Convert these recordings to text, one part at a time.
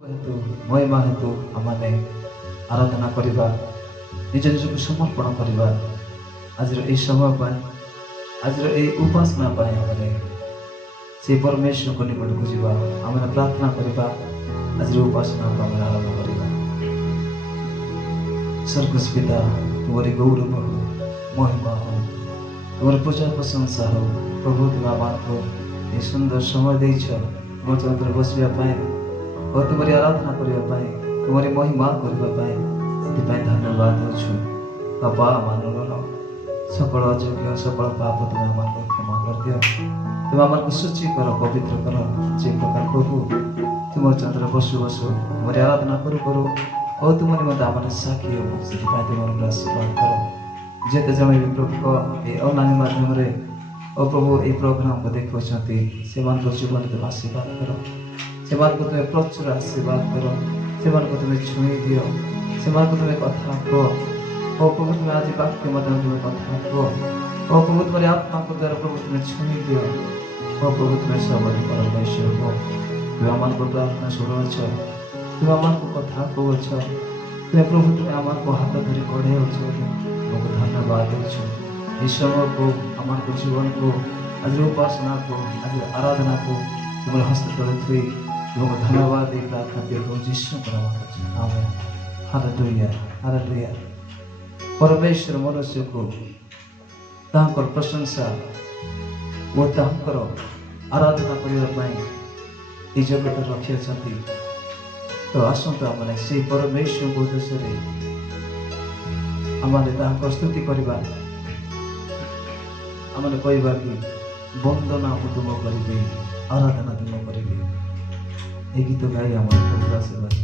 हेतु महिमा हेतु आमने आराधना करिबा निज निजको समर्पण करिबा आज ए समय पाए आज ए उपासना पाए आमने से परमेश्वर को निकट को जीवा आमने प्रार्थना करिबा आज उपासना को आमने आरंभ करिबा। स्वर्गस्थ पिता तुम्हारी गौरव हो महिमा हो तुम्हारी पूजा प्रशंसा हो प्रभु तुम आमको ये सुंदर समय देछ मो चंद्र बसिया पाए और तुम्हारी आराधना करने तुम्हारी महिमा करने धन्यवाद देछु बाबा मान सकल अयोग्य सकल पाप तुम आम क्षमा कर दियो तुम आम शुचि कर पवित्र कर जे प्रकार प्रभु तुम चंद्र बसु बसु तुम्हारी आराधना करू करू और तुम्हारी मत आम साक्षी हो से तुम आशीर्वाद कर जेते जन भी प्रभु ये ऑनलाइन माध्यम रे और प्रभु ये प्रोग्राम को देखो से जीवन तुम आशीर्वाद कर से तुम्हें प्रचुर आशीर्वाद करो से तुम्हें छुई दियो से तुम्हें कथा कहो और प्रभु तुम्हें आज वाक्य मध्य तुम्हें कथा कहो और प्रभु तुम्हारी आत्मा को द्वारा प्रभु तुम्हें छुई दियो और प्रभु तुम्हें सब परमेश्वर हो तुम आम को प्रार्थना शुरू तुम आम को कथा कहो तुम्हें प्रभु तुम्हें आम को हाथ धरी बढ़े तुमको धन्यवाद देछु इस समय को आम जीवन को आज उपासना को आज आराधना को तुम्हारे हस्त तले थी तुमको धन्यवाद दे प्रार्थना प्रभु यीशु नाम आमेन हालेलुया हालेलुया। परमेश्वर मनुष्य को तांकर प्रशंसा वो तांकर आराधना करने पाई जगत रखी छथि तो आसंतु आमने से परमेश्वर को उद्देश्य आमने तांकर स्तुति करबा आमने कहबा कि वंदना तुम करिबे आराधना तुम करिबे एक गीत गाई हमारे प्रभु आशीर्वाद।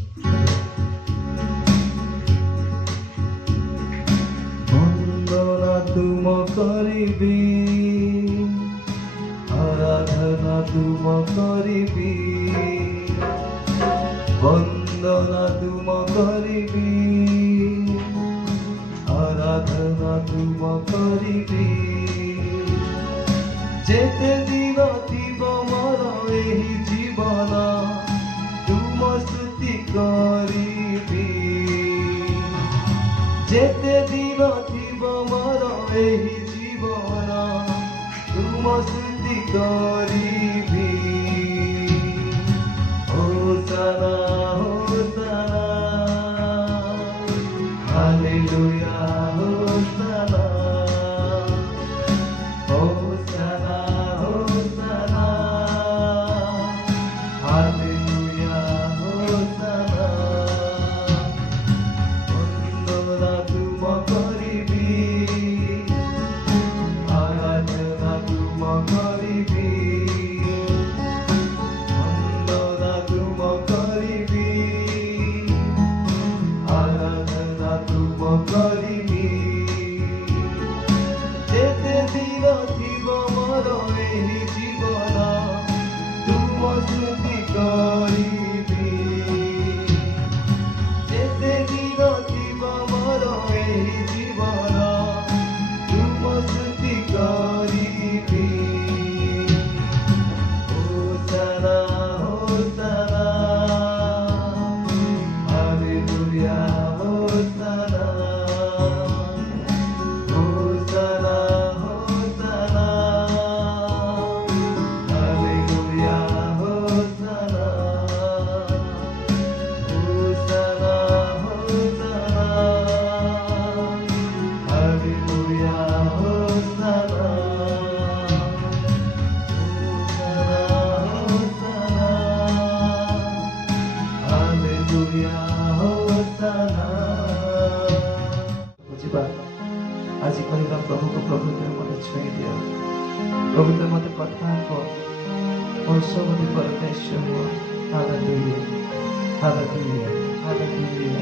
वंदना तुम करिबी आराधना तुम करिबी वंदना तुम करिबी आराधना तुम करिबी जेते दिन थीब मोर एही जीवन तुम स्तुति करिबी जेते दिन थीब मोर एही जीवन तुम स्तुति करिबी होसाना होसाना हालेलुया होसाना होसाना होसाना हालेलुया होसाना वंदना तुम करिबी आराधना तुम करिबी वंदना तुम करिबी आराधना तुम करिबी जेते दिन थीब मोर एही जीवन तुम स्तुति करिबी जेते दिन थीब मोर एही जीवन तुम स्तुति करिबी होसाना होसाना हालेलुया होसाना होसाना होसाना हालेलुया होसाना होसाना होसाना हालेलुया होसाना होसाना हालेलुया होसाना बुझिबा आज कहला प्रभु को प्रभु तुम मत छुई दिया प्रभु तुम मत कथा को और सब परमेश्वर हो hallelujah hallelujah hallelujah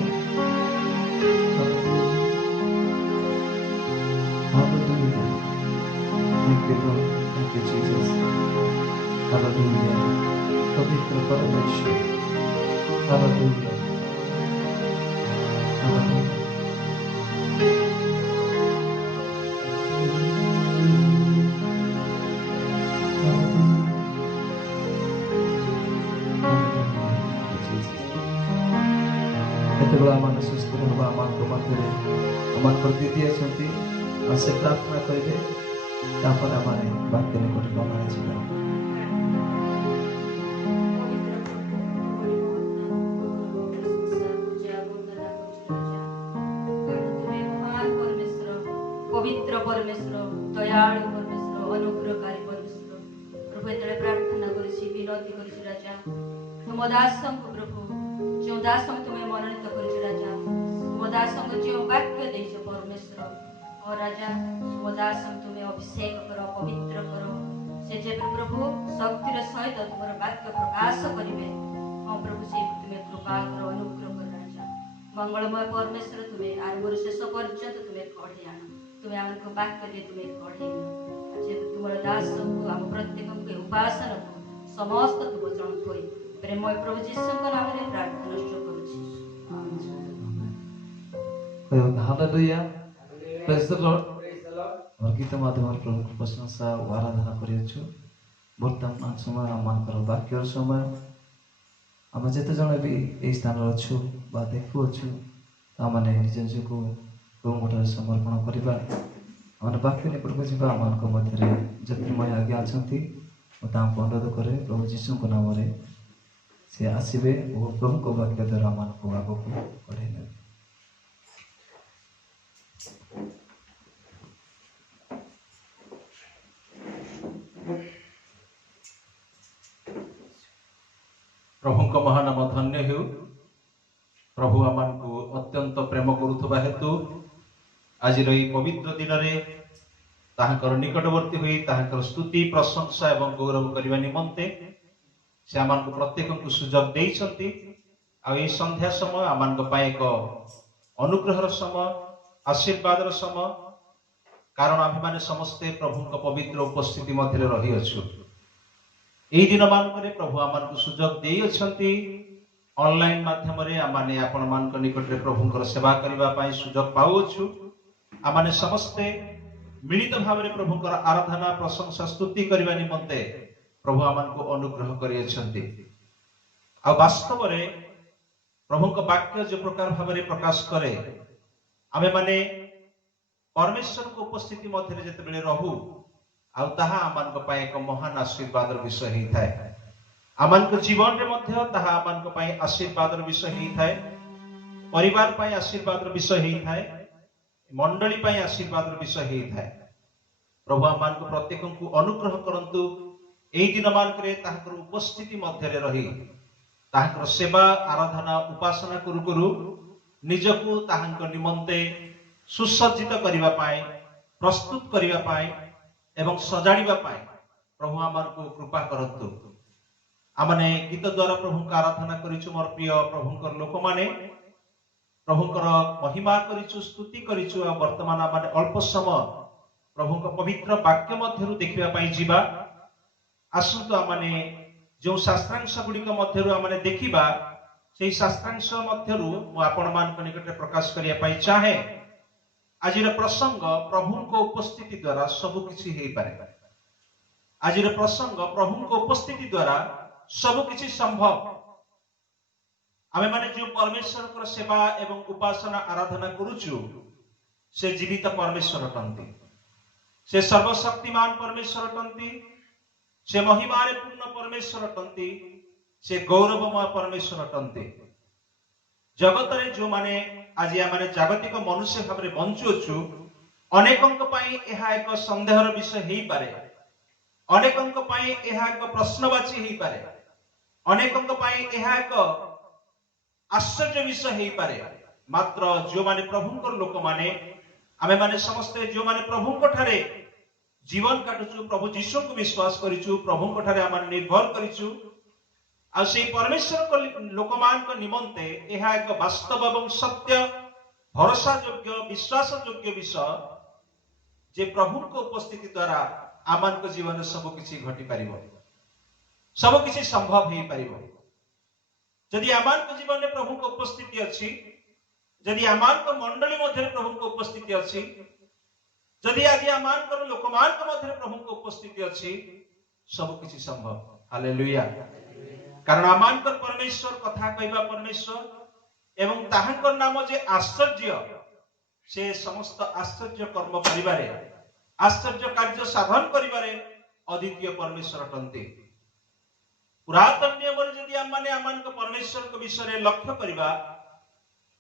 hallelujah thank you Lord thank you Jesus hallelujah पवित्र परमेश्वर हालेलुया हालेलुया Jesus. ଯେତେବେଳେ ଆମେ ସୁସ୍ଥ ହେବା ଆମମାନଙ୍କ ମଧ୍ୟରେ ଆମମାନଙ୍କର ଦିଦି ଅଛନ୍ତି ଆଉ ସେ ପ୍ରାର୍ଥନା କରିବେ ତାପରେ ଆମେ ବାକ୍ୟ ନିକଟକୁ ଆମେ ଯିବା। पवित्र परमेश्वर दयालु परमेश्वर अनुग्रहकारी परमेश्वर प्रभु एतले प्रार्थना करिछि विनती करिछि राजा तुम दासंग प्रभु जो दासंग तुम्हें मनोनीत करिछि राजा तुम दासंग जो वाक्य देइछ परमेश्वर और राजा तुम दासंग तुम्हें अभिषेक करो पवित्र करो से जे प्रभु शक्तिर सहित तुमर वाक्य प्रकाश करिवे हां प्रभु से तुम्हें कृपा करो अनुग्रह करो राजा मंगलमय परमेश्वर तुम्हें आरंभ शेष पर्यंत तुम्हें कढे आनो तुम्हें आमको वाक्य दे तुम्हें कढे जे तुमर दास को हम प्रत्येक को उपासना को समस्त तुम वचन थोई प्रेमय प्रभु यीशु के नाम रे प्रार्थना करूछी amen. Hallelujah praise the Lord. और गीत माध्यम प्रभु को प्रशंसा आराधना करियछु। वर्तमान समय आमकर वाक्य समय आम जेते जण भी ए स्थान अछु बा देखु अछु आमने निज निजको प्रभुठारे समर्पण करवा आम वाक्य निकटक जावा आम मध्य ज्योतिर्मय आज्ञा अच्छा अनुरोध करे प्रभु यीशु नाम से आसवे और प्रभु को वाक्य द्वारा आम आग को बढ़े। प्रभु को महानाम धन्य हो। प्रभु आम को अत्यंत प्रेम करुवा हेतु आज पवित्र दिन में ताहाकर निकटवर्ती हुई ताहाकर स्तुति प्रशंसा एवं गौरव करने निमंते से आम प्रत्येक को सुजोग देइछंती। आ संध्या समय आम एक अनुग्रहर समय आशीर्वादर समय कारण आम मैंने समस्ते प्रभु पवित्र उपस्थिति मध्य रही अच्छु। यही दिन मानक प्रभु आम सुजोग दे ऑनलाइन माध्यम आपण मान निकट में प्रभुंकर सेवा करने सुजोग पाऊछु। आम समस्ते मिलित भाव में प्रभुंकर आराधना प्रशंसा स्तुति करने निमंते प्रभु आम को अनुग्रह करियछंती। आ वास्तव में प्रभु वाक्य जो प्रकार भाव में प्रकाश करे आमे माने परमेश्वर को उपस्थिति मध्य जिते रहू आउ ताहा आमान एक महान आशीर्वाद विषय होता है। आमान जीवन में आमान आशीर्वाद विषय होता है। परिवार आशीर्वाद विषय होता है। मंडली आशीर्वाद विषय होता है। प्रभु आमान प्रत्येक को अनुग्रह करंतु एई दिन मानकरे ताहाकर उपस्थिति मध्य रही ताहाकर सेवा आराधना उपासना करू करू निजको ताहांकर निमंते सुसज्जित करबा पाए प्रस्तुत करबा पाए एवं सजाड़िबा पाए प्रभु आमान को कृपा करंतु। आमने गीत द्वारा प्रभु का आराधना करिछु। मोर प्रिय प्रभुंकर लोक माने प्रभुंकर महिमा करिछु स्तुति करिछु। आ वर्तमान आमने अल्प समय प्रभुंकर पवित्र वाक्य मध्यरु देखिबा पाई जिबा आसुतो आमने जो शास्त्रांश गुड़िक मध्यरु आमने देखिबा सेही शास्त्रांश मध्यरु मु आपण मान निकट प्रकाश करिया पाई चाहे। आज प्रसंग प्रभु को उपस्थिति द्वारा सब किछि हेई पारे। आज प्रसंग प्रभु को उपस्थिति द्वारा सब किछि संभव। आमे माने जो परमेश्वर को सेवा एवं उपासना आराधना करूछु से जीवित परमेश्वर अटंती। से सर्वशक्तिमान परमेश्वर अटंती। से महिमारे पूर्ण परमेश्वर अटंती। से गौरवमय परमेश्वर अटंती। जगत रे जो माने आज आमे जागतिक मनुष्य भाव में बंचुछु अनेकंक पई एहा एक संदेहर विषय हेई पारे। अनेकंक पई एहा एक प्रश्नवाची हेई पारे। अनेकंक पई एहा एक आश्चर्य विषय हेई पारे। मात्र जो माने प्रभुंकर लोक माने आमे माने समस्त जो माने प्रभुंक ठारे जीवन काटुछु प्रभु यीशु को विश्वास करिछु प्रभुंक ठारे आमे निर्भर करिछु। आ से परमेश्वर को लोकमान को निमंते यह एक वास्तव एवं सत्य भरोसा योग्य विश्वास योग्य विषय जे प्रभु को उपस्थिति द्वारा आमान को जीवन सब किछि घटी पारिबो। सब किछि संभव हो पारिबो। यदि आमान को जीवन में प्रभु को उपस्थिति अछि, यदि आमान को मंडली मध्य प्रभु को उपस्थिति अछि, यदि आज आमान को लोकमान को मध्य प्रभु को उपस्थिति अछि, सब किछि संभव। हालेलुया। कारण आमान परमेश्वर कथा कहबा परमेश्वर एवं ताहांकर नाम जे आश्चर्य से समस्त आश्चर्य कर्म करिबारे आश्चर्य कार्य साधन करिबारे अद्वितीय परमेश्वर अटंती। पुरातन नियम जदि आम परमेश्वर को विषय लक्ष्य करबा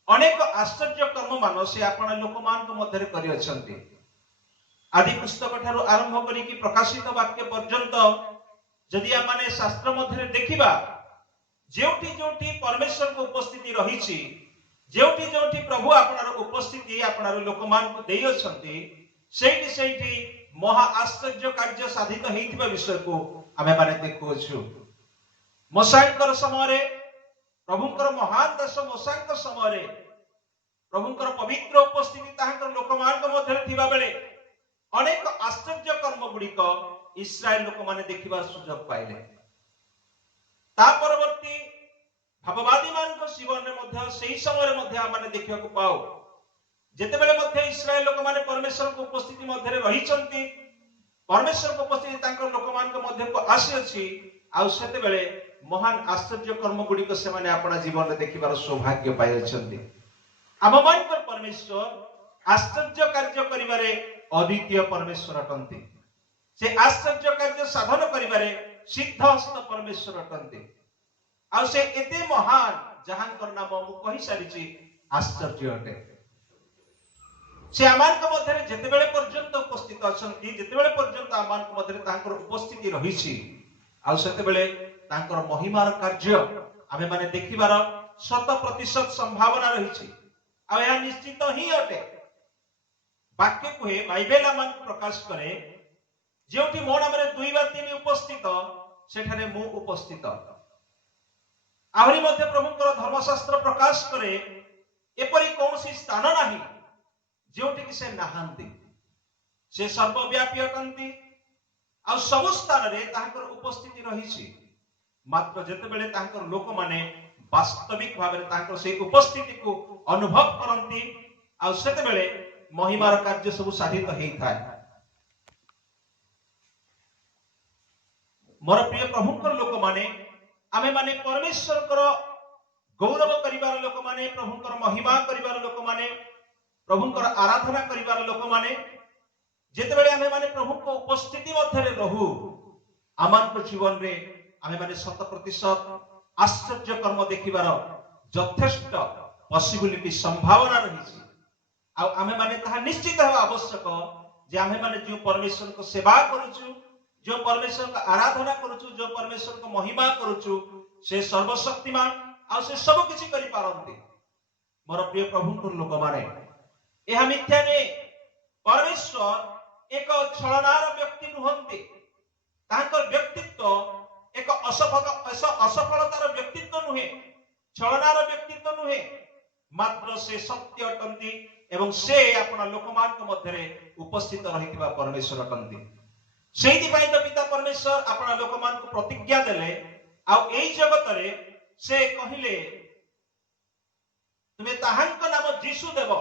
अनेक आश्चर्य कर्म मान से आपण लोक मान मध्य करियछंती। आदि पुस्तक ठारू आरंभ करी कि प्रकाशित वाक्य पर्यंत जदि आम शास्त्र मध्य देखिबा जेउठी जेउठी परमेश्वर को उपस्थिति रहिछि जेउठी जेउठी प्रभु आपणार उपस्थिति आपणार लोक मान को देई अछंती सेठी सेठी महा आश्चर्य कार्य साधित हेतिबा विषय को आमे माने देखुछु। मोसांकर समय रे प्रभुंकर महान दास मोसांकर समय रे प्रभुंकर पवित्र उपस्थिति ताहांकर लोक मान मध्य थिबा बेले अनेक आश्चर्य कर्म गुड़िक इस्राएल लोक माने देखिबार सुयोग पाइले। ता परवर्ती भाववादी मान जीवन में सही समय में देखा पाओ जिते बड़े इस्राएल लोक माने परमेश्वर को उपस्थिति मध्य रही परमेश्वर को उपस्थिति लोक मान मध्य को आसी अछि आउ सेते बेले महान आश्चर्य कर्म गुड़िक से माने अपना जीवन में देखिबार सौभाग्य पाई अछंती। आम मानकर परमेश्वर आश्चर्य कार्य करिबारे अद्वितीय परमेश्वर अटंती। से आश्चर्य कार्य साधन करिबारे सिद्धहस्त परमेश्वर अटंती। आउ से एते महान जहांकर नाम मु कहि सारिछि आश्चर्य अटे। से आमानक मध्यरे जेतेबेले पर्यंत उपस्थित अछंती जेतेबेले पर्यंत आमानक मध्यरे तांकर उपस्थिति रहिछि आउ सेतेबेले तांकर महिमार कार्य आमे माने देखिबार 100% संभावना रहिछि। आ या निश्चित ही अटे। वाक्य कहे बाइबेल आमान प्रकाश करे जेउठी मो नामरे 2 वा 3 उपस्थित सेठारे मु उपस्थित। आहरी मध्य प्रभुंकर धर्मशास्त्र प्रकाश करे एपरि कौनसी स्थान नाही जोठी कि से नाहांती। से सर्वव्यापी अटंती आ सब स्थान रे ताहाकर उपस्थिति रहिछि। मात्र जेते बेले ताहाकर लोक माने वास्तविक भाव में ताहाकर से उपस्थिति को अनुभव करंती आ सेते बेले महिमार कार्य सब साधित हेई थाए। मोर प्रिय प्रभुंकर लोक माने आमे माने परमेश्वर कर गौरव करिवार लोक माने प्रभुंकर महिमा करिवार लोक माने प्रभुंकर आराधना करिवार लोक माने जेते बेले आमे माने प्रभु को उपस्थिति मध्य रहू आमान को जीवन रे आमे माने 100% आश्चर्य कर्म देखिबार यथेष्ट पॉसिबिलिटी संभावना रही। आ आमे माने ताहा निश्चित हेबा आवश्यक जे आमे माने जो परमेश्वर को सेवा करूछु जो परमेश्वर का आराधना करूछु जो परमेश्वर को महिमा करूछु से सर्वशक्तिमान आ से सब किछि करि पारंती। मोर प्रिय प्रभुंकर लोक माने एहा मिथ्या ने परमेश्वर एक छलनार व्यक्ति नुहंती। तांकर व्यक्तित्व एक असफलतार व्यक्तित्व नुहे छलनार व्यक्तित्व नुहे मात्र से सत्य अटंती एवं से अपना लोकमान के मध्य उपस्थित रहितिबा परमेश्वर अटंती। सेहि पई तो पिता परमेश्वर अपना लोकमान को प्रतिज्ञा देले आ एई जगत रे से कहिले तुमे ताहांक नाम यीशु देव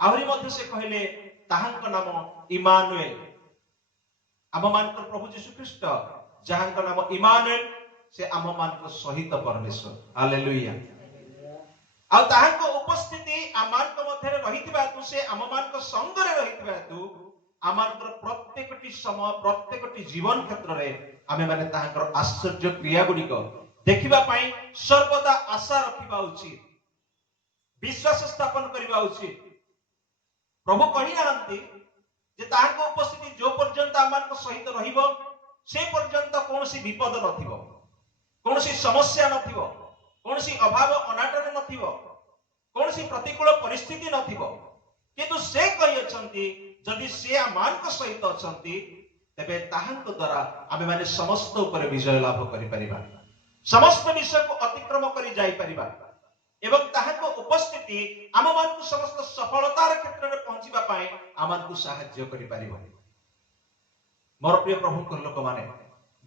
आहरी मध्य से कहिले ताहांक नाम इमानुएल। आम मानकर प्रभु यीशु ख्रीष्ट जहांक नाम इमानुएल से आम मानकर सहित परमेश्वर हालेलुया। आ ताहांक उपस्थिति आमानक मध्य रहितिबा तु से आम मानक संग रे रहितिबा तु आमानकर प्रत्येकटी समय प्रत्येकटी जीवन क्षेत्र रे आमे माने ताहांकर आश्चर्य क्रिया गुडी को देखिबा पई सर्वदा आशा रखिबा उचित विश्वास स्थापन करिबा उचित। प्रभु कहि नांती जे ताहांक उपस्थिति जो पर्यंत आमानक सहित रहिबो से पर्यंत कोनोसी विपद नथिबो कोनोसी समस्या नथिबो कोनोसी अभाव अनाटन नथिबो कोनोसी प्रतिकूल परिस्थिति नथिबो। किंतु से कहि अछंती जदि से आमानक सहित अछंती तबे ताहांक द्वारा आमे माने समस्त ऊपर विजय लाभ करि परिबा समस्त विषय को अतिक्रम करि जाई परिबा एवं ताहांक उपस्थिति आम मानकु समस्त सफलतार क्षेत्र में पहुंचीबा पाए आमानकु सहाय्य करि परिबो। मोर प्रिय प्रभुंकर लोक माने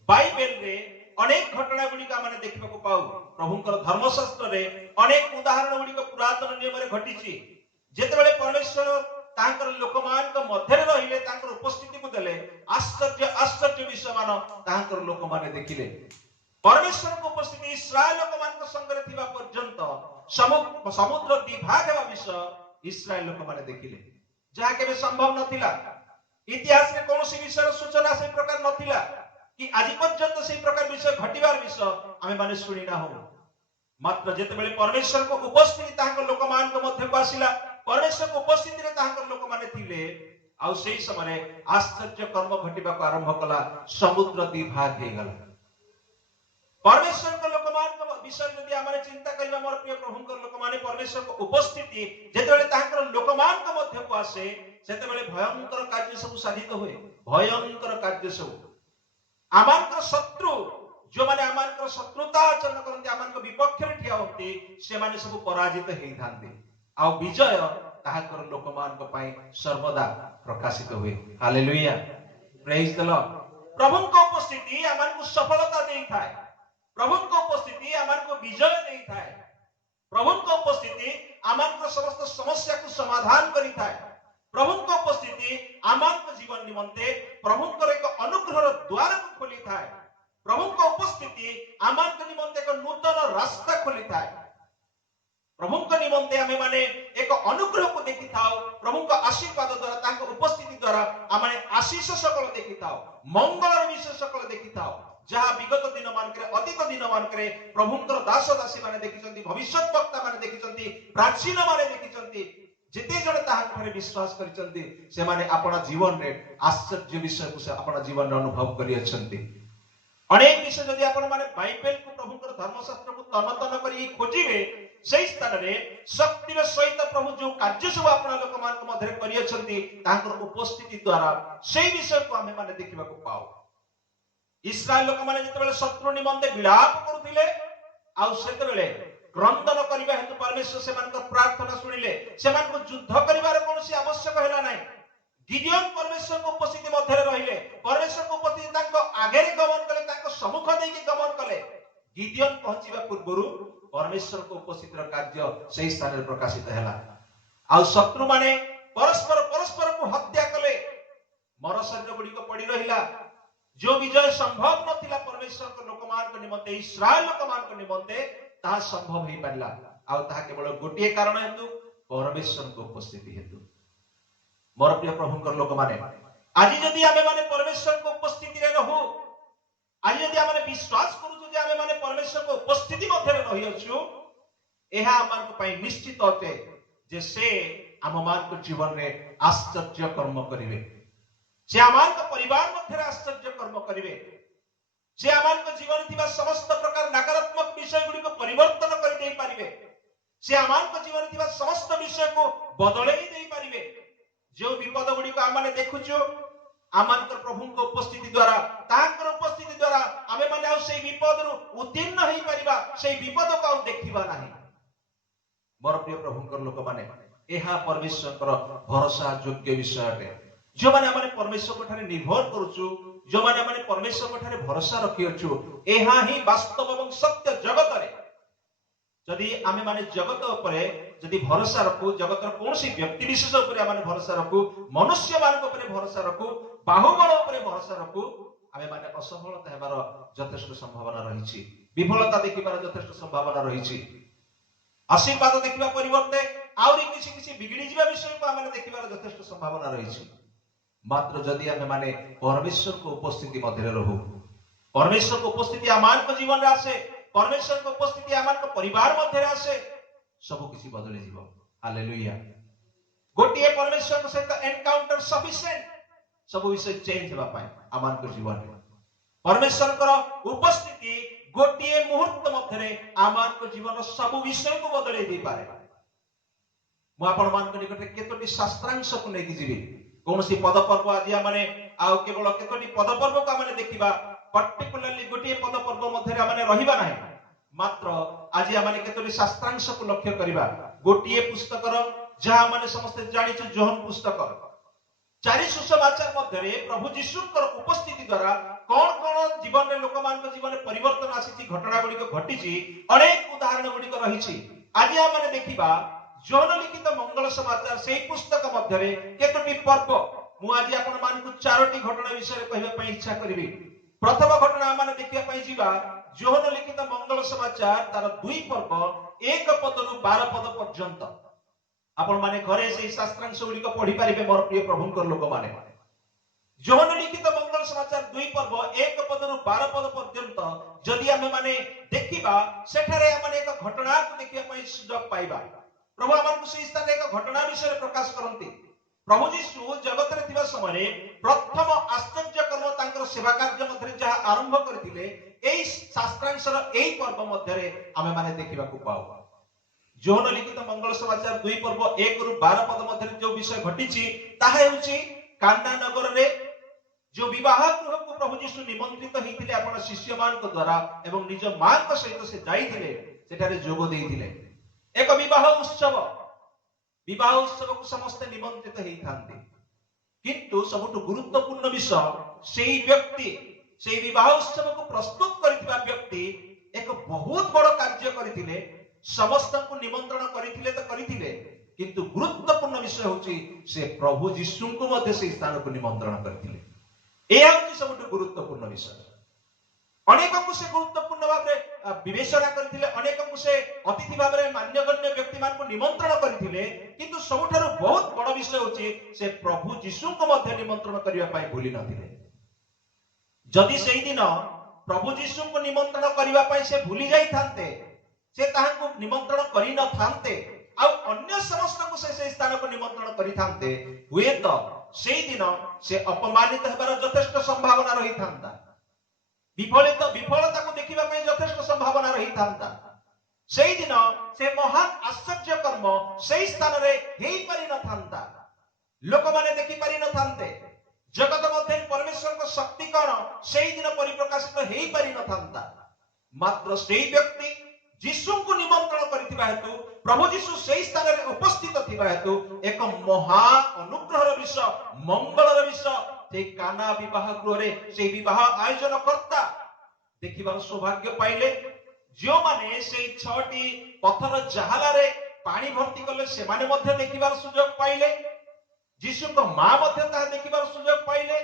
बाइबल रे अनेक घटना गुडी का माने देखिबा को पाउ। प्रभुंकर धर्मशास्त्र रे अनेक उदाहरण गुडी को पुरातन नियम रे घटिछि जेते बेले परमेश्वर तांकर लोकमान के मध्य रहिले तांकर उपस्थिति को देले आश्चर्य आश्चर्य विषय मान तांकर लोक माने देखिले। परमेश्वर को उपस्थिति इस्राएल लोकमान के संग रे थिबा पर्यंत समुद्र विभाग हेबा विषय इस्राएल लोक माने देखिले जहा केबे संभव नथिला। इतिहास में कौन सी विषय सूचना से प्रकार नथिला कि आज पर्यंत से प्रकार विषय घटिबार विषय आमे माने सुनी ना हो। मात्र जेते बेले परमेश्वर को उपस्थिति ताहाक लोक मान को मध्य को आसिला, परमेश्वर को उपस्थिति रे ताहाक लोक माने थिले आउ सेही समय आश्चर्य कर्म घटिबा को आरंभ कला, समुद्र विभाग हे गला। परमेश्वर को लोक मान को विषय यदि आमे चिंता करिबा मोर प्रिय प्रभु को लोक माने परमेश्वर को उपस्थिति जेते बेले ताहाक लोक मान को मध्य को आसे सेते बेले भयंकर कार्य सब साधित होए, भयंकर कार्य सब आमानकर शत्रु जो माने आमानकर शत्रुता आचरण करते आमानकर विपक्ष रे ठिया होते से माने सब पराजित हेई थांते आ विजय ताहाकर लोकमान को पाई सर्वदा प्रकाशित हुए। Hallelujah, praise the Lord. प्रभु को उपस्थिति आमान को सफलता देई थाए, प्रभु को उपस्थिति आमान को विजय देई थाए, प्रभु को उपस्थिति आमान को समस्त समस्या को समाधान करी थाए, प्रभु को उपस्थिति आमान को जीवन निमंते प्रभु को एक अनुग्रह द्वार को खोली थाए, प्रभु को उपस्थिति आमान को निमंते एक नूतन रास्ता खोली थाए, प्रभु को निमंते आमे माने एक अनुग्रह को देखि थाओ, प्रभु को आशीर्वाद द्वारा तांको उपस्थिति द्वारा आमे आशीष सकल देखि थाओ, मंगल विषय सकल देखि थाओ। जहा विगत दिन मानकरे अतीत दिन मानकरे प्रभुंकर दास दासी माने देखिचंती, भविष्यत वक्ता माने देखिचंती, प्राचीन माने देखिचंती, जेते जण ताहार विश्वास करिचंती से माने अपना जीवन रे आश्चर्य विषय को से अपना जीवन रे अनुभव करि अछंती। अनेक विषय जदि आपण माने बाइबल को प्रभुंकर धर्मशास्त्र को तन तन करी खोजिबे सेही स्थान रे शक्ति रे सहित प्रभु जो कार्य सब आपण लोक मान को मध्य करि अछंती ताहार उपस्थिति द्वारा सेही विषय को हमें माने देखिबा को पाओ। इस्राएल लोक माने जते बेले शत्रु निमंते विलाप करूथिले आ सेते बेले क्रंदन करिबा हेतु परमेश्वर से मानकर प्रार्थना सुनिले, से मान को युद्ध करिवार कोनोसी आवश्यक हैला नै। गिदियोन परमेश्वर को उपस्थिति मध्य रहिले, परमेश्वर को उपस्थिति तांको आगे गमन कले, तांको सम्मुख देके गमन कले। गिदियोन पहुंचीबा पूर्वरु परमेश्वर को उपस्थिति र कार्य सही स्थान रे प्रकाशित हैला। आ शत्रु माने परस्पर को हत्या कले, मर शरीर गुडी को पड़ी रहिला। जो विजय संभव नथिला परमेश्वर को लोकमान को निमंते, इस्राएल लोकमान को निमंते ता संभव ही पारला। आ ता केवल गोटिए कारण हेतु परमेश्वर को उपस्थिति हेतु। मोर प्रिय प्रभुंकर लोक माने आज जदि आमे माने परमेश्वर को उपस्थिति रे रहू, आज जदि आमे विश्वास करू जे आमे माने परमेश्वर को उपस्थिति मध्य रे रही अछु, एहा आमान को पई निश्चित होते जे से आम मान को जीवन रे आश्चर्य कर्म करिवे, से आमान को परिवार मध्य रे आश्चर्य कर्म करिवे, से आमान को जीवन थिबा समस्त प्रकार नकारात्मक विषय गुडी को परिवर्तन करि देई पारिबे, से आमान को जीवन थिबा समस्त विषय को बदलई देई पारिबे। जो विपद गुडी को आमाने देखुछु आमान को प्रभु को उपस्थिति द्वारा, ताकर उपस्थिति द्वारा आमे माने आ सेही विपद रु उत्तीर्ण होई परिबा, सेही विपद को आ देखिबा नाही। मोर प्रिय प्रभुंकर लोक माने एहा परमेश्वर कर भरोसा योग्य विषय है। जो माने माने परमेश्वर को ठारे निर्भर करूछु, जो माने माने परमेश्वर को ठारे भरोसा रखियछु, एहा ही वास्तव एवं सत्य जगत रे। जदि आमे माने जगत उपरे जदि भरोसा रखू, जगत र कोनसी व्यक्ति विशेष उपरे आमे भरोसा रखू, मनुष्य मान उपरे भरोसा रखू, बाहुबल उपरे भरोसा रखू, आमे माने असफलता हेबार यथेष्ट संभावना रहिछि, विफलता देखिबार यथेष्ट संभावना रहिछि। आशीर्वाद देखिबा परिवर्ते आउरी किछि किछि बिगड़ी जिबा विषय को आमे देखिबार यथेष्ट संभावना रहिछि। मात्र जदि आमे माने परमेश्वर को उपस्थिति मध्य रहू, परमेश्वर को उपस्थिति आमान को जीवन रे आसे, परमेश्वर को उपस्थिति आमान को परिवार मध्य रे आसे, सब किछि बदली जीवो। हालेलुया। गोटिए परमेश्वर को सहित एनकाउंटर सफिशिएंट, सब विषय चेंज हेबा पाए आमान को जीवन रे। परमेश्वर को उपस्थिति गोटिए मुहूर्त मध्य रे आमान को जीवन सब विषय को बदली दे पारे। मु आपण मान को निकटे केतोटी शास्त्रांश को नै दिजिबी, कोनसी पद पर्व आज माने आ केवल केतोटी पद पर्व को माने देखिबा, पर्टिकुलरली गोटिए पद पर्व मध्य रे माने रहिबा नाही, मात्र आज माने केतोटी शास्त्रांश को लक्ष्य करिबा। गोटिए पुस्तक रो जहा माने समस्त जानिछु जोहन पुस्तक, चारि सुसमाचार मध्य रे प्रभु यीशुकर उपस्थिति द्वारा कोन कोन जीवन रे लोक मान को जीवन रे परिवर्तन आसीछि, घटना गुडी को घटिछि, अनेक उदाहरण गुडी को रहिछि। आज माने देखिबा जोहन लिखित मंगल समाचार सेही पुस्तक मध्य रे केतोटी पर्व, मु आज आपण मान को चारोटी घटना विषय कहबा पई इच्छा करिबी। प्रथम घटना माने देखिया पाई जीवा योहन लिखित मंगल समाचार तार 2 पर्व 1 पदरु 12 पद पर्यंत आपण माने घरे से शास्त्रांश गुडी को पढी पारिबे मोर प्रिय प्रभुंकर लोक माने योहन लिखित मंगल समाचार 2 पर्व 1 पदरु 12 पद पर्यंत जदि आमे माने देखिबा सेठारे माने एक घटना को देखिया पाई सुयोग पाइबा प्रभु हमन को से स्थान एक घटना विषय प्रकाश करंती प्रभु यीशु जगत रे थिबा समय प्रथम आश्चर्य कर्म तांकर सेवा कार्य मध्ये जहा आरंभ करथिले एई शास्त्रांशर एई पर्व मध्ये रे आमे माने देखिबा को पाऊ योहन लिखित मंगल समाचार 2 पर्व 1 रु 12 पद मध्ये जो विषय घटिछि ताहा हेउछि काना नगर रे जो विवाह गृह को प्रभु यीशु निमंत्रित हेतिले आपण शिष्य मान को द्वारा एवं निज मां को सहित से जाईथिले सेठारे जोग देइथिले एक विवाह उत्सव को समस्त निमंत्रित हेई थांते किंतु सबटु गुरुत्वपूर्ण विषय सेई व्यक्ति सेई विवाह उत्सव को प्रस्तुत करितबा व्यक्ति एक बहुत बड़ कार्य करिथिले समस्त को निमंत्रण करिथिले तो करिथिले किंतु गुरुत्वपूर्ण विषय होची से प्रभु यीशु को मध्ये से स्थान को निमंत्रण करिथिले एया होची सबटु गुरुत्वपूर्ण विषय अनेक को से गुरुत्वपूर्ण भाबरे विवेचना करथिले अनेक को से अतिथि भाबरे मान्यगण्य व्यक्ति मान को निमंत्रण करथिले किंतु सबठारु बहुत बड़ विषय होची से प्रभु यीशु को मध्ये निमंत्रण करिया पाई भूली नथिले जदि सेही दिन प्रभु यीशु को निमंत्रण करिवा पाई से भूली जाई थांते से ताहा को निमंत्रण करि न थांते आ अन्य समस्त को से स्थान को निमंत्रण करि थांते हुए तो सेही दिन से अपमानित हेबार यथेष्ट संभावना रही थांता विफलता को देखिबा में यथेष्ट संभावना रही थांता सेही दिन से महान आश्चर्य कर्म सेही स्थान रे हेई पारि न थांता लोक माने देखि पारि न थांते जगत मध्ये परमेश्वर को शक्ति कण सेही दिन परिप्रकाशित हेई पारि न थांता मात्र सेही व्यक्ति यीशु को निमंत्रण करिथिबा हेतु प्रभु यीशु सेही स्थान रे उपस्थित थिबा हेतु एक महा अनुग्रहर विषय मंगलर विषय से काना विवाह गृह रे से विवाह आयोजन करता देखिबार सौभाग्य पाइले जो माने से 6टी पत्थर जहाला रे पानी भर्ती करले से माने मध्ये देखिबार सुयोग पाइले यीशु को मां मध्ये ताहा देखिबार सुयोग पाइले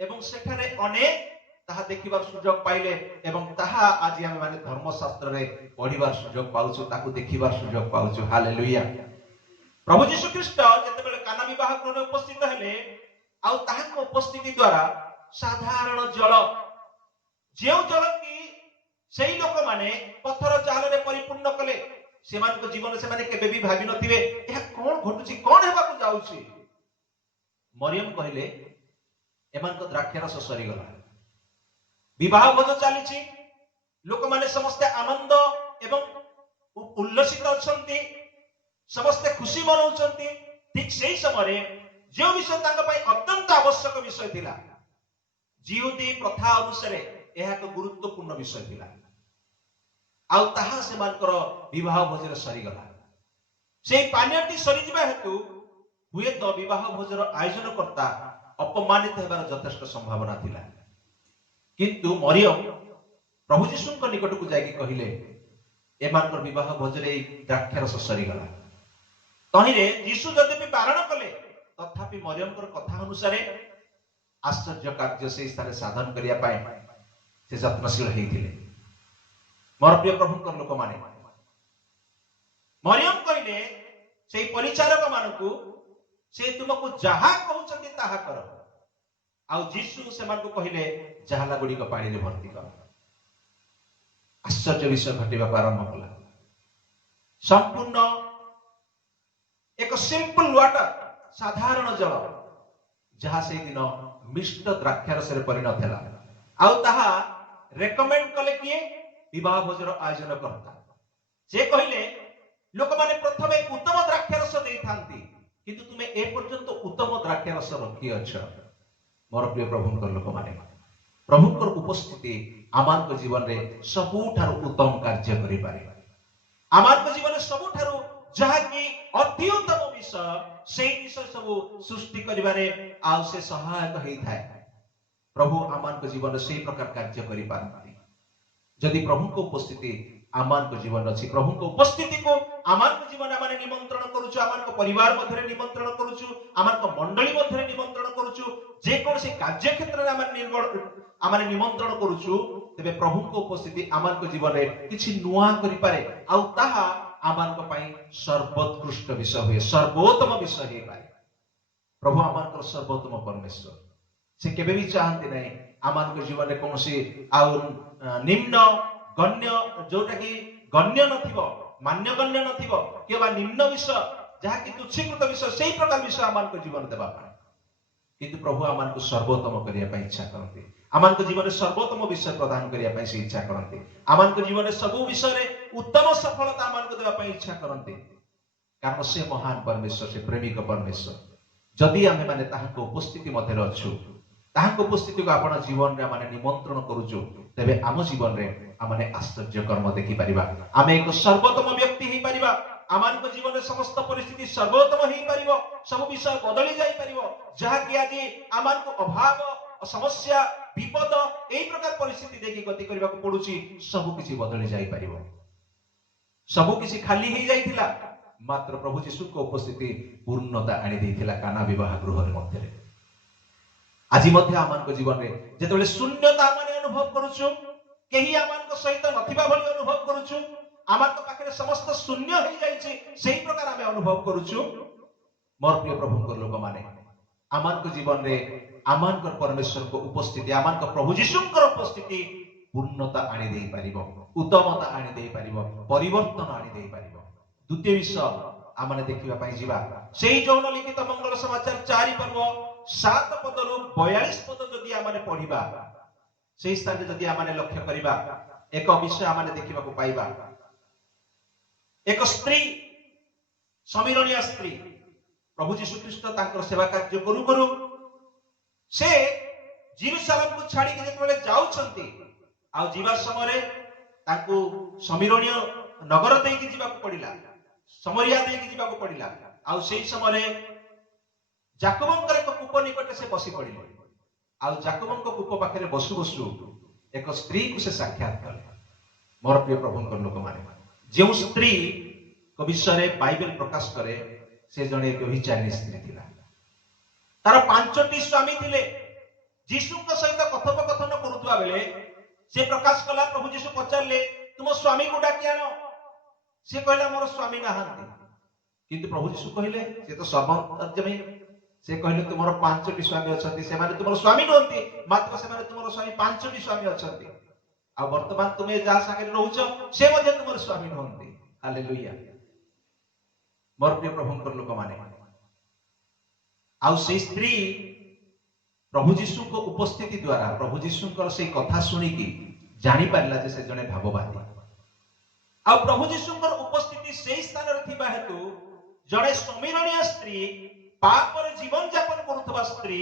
एवं सेठारे अनेक ताहा देखिबार सुयोग पाइले एवं ताहा आज हम माने धर्मशास्त्र रे पढिबार सुयोग पाउछु ताकू देखिबार सुयोग पाउछु हालेलुया प्रभु यीशु ख्रीष्ट जते बेले काना विवाह गृह रे उपस्थित हेले आ ताहाक उपस्थिति द्वारा साधारण जल जेउ जल की सेही लोक माने पत्थर जाल रे परिपूर्ण कले सेमान को जीवन से माने केबे भी भाबी नथिबे एहा कोन घटुची कोन हेबा को जाउची मरियम कहले एमान को द्राक्षा रस सरी गला विवाह भोज चलीची लोक माने समस्त आनंद एवं उल्लसित अछंती समस्त खुशी मनाउछंती ठीक सेही समय जो विषय तांका पई अत्यंत आवश्यक विषय थिला जीवती प्रथा अनुसार यह एक गुरुत्वपूर्ण विषय थिला आ ताहा से मानकर विवाह भोजर सरी गला से पानीटी सरी जिबा हेतु हुए तो विवाह भोजर आयोजन करता अपमानित हेबार यथेष्ट संभावना थिला किंतु मरियम प्रभु यीशु को निकट को जाई कहिले एमानकर विवाह भोजरे द्राक्षा रस सरी गला तहिरे यीशु जदि भी बारण कले तथापि मरियम कथा अनुसार आश्चर्य कार्य से स्थान साधन करिया पाए से यत्नशील हेइथिले मोर प्रिय प्रभुकर लोक माने मरियम कहले से परिचारक मानकु से तुमको जहा कहउछंती ताहा कर आ यीशु से मानकु कहले जहाला गुडी को पानी रे भर्ती कर आश्चर्य विषय घटिबा आरंभ कला संपूर्ण एक सिंपल वाटर साधारण जल जहा से दिन मिष्ट द्राक्षारस रे परिणत हैला आ ताहा रेकमेंड कले किए विवाह भोजर आयोजन करता से कहले लोक माने प्रथमे उत्तम द्राक्षारस देई थांती किंतु तुमे ए पर्यंत उत्तम द्राक्षारस रखी अछ मोर प्रिय प्रभुकर लोक माने प्रभुकर उपस्थिति आमान जीवन रे सबुठार उत्तम कार्य करि पारे आमान जीवन रे सबुठार जहा कि अति उत्तम विषय से विषय सब सृष्टि करिबारे आ से सहायक हेई थाए प्रभु आमान जीवन रे सेही प्रकार कार्य करि पारती जदि प्रभु को उपस्थिति आमान जीवन अछि प्रभु को उपस्थिति को आमान जीवन आम निमंत्रण करुचु, आमान परिवार मध्य निमंत्रण करुचु, आमान मंडली मध्य निमंत्रण करुचु, जेकोसी कार्य क्षेत्र में आम निमंत्रण करुचु, तेबे प्रभु को उपस्थिति आमान जीवन में किछि नुआ करि पारे आउ ताहा आमान सर्वोत्कृष्ट विषय हुए, सर्वोत्तम विषय हे पारे। प्रभु आमान सर्वोत्तम परमेश्वर, से केबे भी चाहते नहीं आमान जीवन में कौन आउ निम्न गण्य जोटा कि गण्य नथिबो, मान्य गण्य नथिबो केबा निम्न विषय जहा कि तुच्छीकृत विषय सेही प्रकार विषय आमान जीवन देबा पाए, किंतु प्रभु आमान को सर्वोत्तम करिया इच्छा करते, आमान जीवन में सर्वोत्तम विषय प्रदान करिया से इच्छा करते, आमान जीवन में सबु विषय रे उत्तम सफलता आमान देबा इच्छा करते, कारण से महान परमेश्वर, से प्रेमिक परमेश्वर। जदि आमे माने ताहाको उपस्थिति मध्य अच्छु, ताहाको उपस्थिति को आपण जीवन रे माने निमंत्रण करूछु, तेबे आम जीवन रे आमे आश्चर्य कर्म देखि परिबा, आमे एक सर्वोत्तम व्यक्ति ही परिबा, आमान जीवन में समस्त परिस्थिति सर्वोत्तम ही परिबो, सब विषय बदली जाई परिबो, जहा कि आज आमान को अभाव समस्या विपद एई प्रकार परिस्थिति देखि गति करबा को पडुची, सब किछि बदली जाई परिबो। सब किछि खाली ही जाइथिला, मात्र प्रभु यीशु को उपस्थिति पूर्णता आनी देइथिला काना विवाह गृह मध्य। आज मध्य आमान जीवन में जेतबेले शून्यता माने अनुभव करूछु, केही आमान सहित नथिबा भली अनुभव करूछु, आमान पाखरे समस्त शून्य हो जाइछि, सेही प्रकार आमे अनुभव करूछु। मोर प्रिय प्रभु लोक माने आमान जीवन में आमान परमेश्वर को उपस्थिति, आमान प्रभु यीशु उपस्थिति पूर्णता आनी देई परिबो, उत्तमता आनी देई परिबो, परिवर्तन आनी देई परिबो। द्वितीय विषय आमने देखिबा पई जिबा सेही जौन लिखित मंगल समाचार 4 पर्व 7 पदरु 42 पद जदि आमने पढिबा, सेही स्थान जदि आमने लक्ष्य करिबा, एक विषय आमने देखिबा को पाइबा। एक स्त्री, समीरणीय स्त्री, प्रभु यीशु ख्रीष्ट तांकर सेवा कार्य करू करू से जेरूशलेम को छाड़ी के जेतबेले जाउछंती, आ जीवा समय तांको समीरणीय नगर देकी जीवा को पड़िला, समरिया देकी जीवा को पड़िला, आ सेही समय जाकोबंकर एक कूप निकट से बसी पड़िले, आ जाकोबंक कूप पाखरे बसु बसु एक स्त्री को से साक्षात कले। मोर प्रिय प्रभुंकर लोक माने जो स्त्री को विषय बाइबल प्रकाश करे, से जने व्यभिचारिणी स्त्री थिला, तार 5टी स्वामी थिले। यीशु के सहित कथोपकथन करुवा बेले से प्रकाश कला, प्रभु यीशु पचारले तुम स्वामी को डाकी आनो, से कहला मोर स्वामी नहांती, किंतु प्रभु यीशु कहले से तो सर्वज्ञ, से कहले तुमर 5टी स्वामी अछंती, से माने तुमर स्वामी नहंती, मात्र से माने तुमर स्वामी 5टी स्वामी अछंती, आ वर्तमान तुमे जा संगे रहउछ से मध्ये तुमर स्वामी नहंती। हालेलुया। मोर प्रिय प्रभुंकर लोक माने आउ से स्त्री प्रभु यीशु को उपस्थिति द्वारा प्रभु यीशु से कथा सुनी की जानी पारला जे से जने भाववादी, आ प्रभु यीशु उपस्थिति से स्थान रे थिबा हेतु जने समीरणीय स्त्री, पाप रे जीवन यापन करुथबा स्त्री,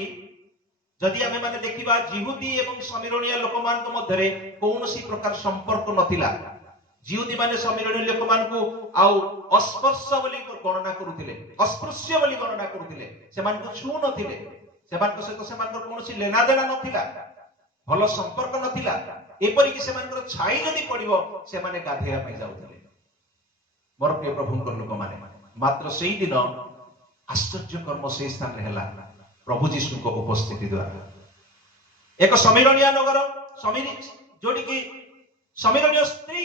जदि आमे माने देखिबा जिहुदी एवं समीरणीय लोक मान मध्य कोनोसी प्रकार संपर्क नथिला। जिहुदी माने समीरणीय लोक मान को आउ अस्पर्श बोली गणना करुथिले, अस्पृश्य बोली गणना करुथिले, से मान को छू नथिले, से मान को सहित से मान को कोनोसी लेना देना नथिला, भलो संपर्क नथिला। एपरि कि से मान को छाई जदि पड़िबो से माने गाधेया पई जाउथिले। मोर प्रिय प्रभुंकर लोक माने मात्र सेही दिन आश्चर्य कर्म से स्थान रे हला, प्रभु यीशु को उपस्थिति द्वारा। एक समीरणीय नगर जोड़ी की समीरणीय स्त्री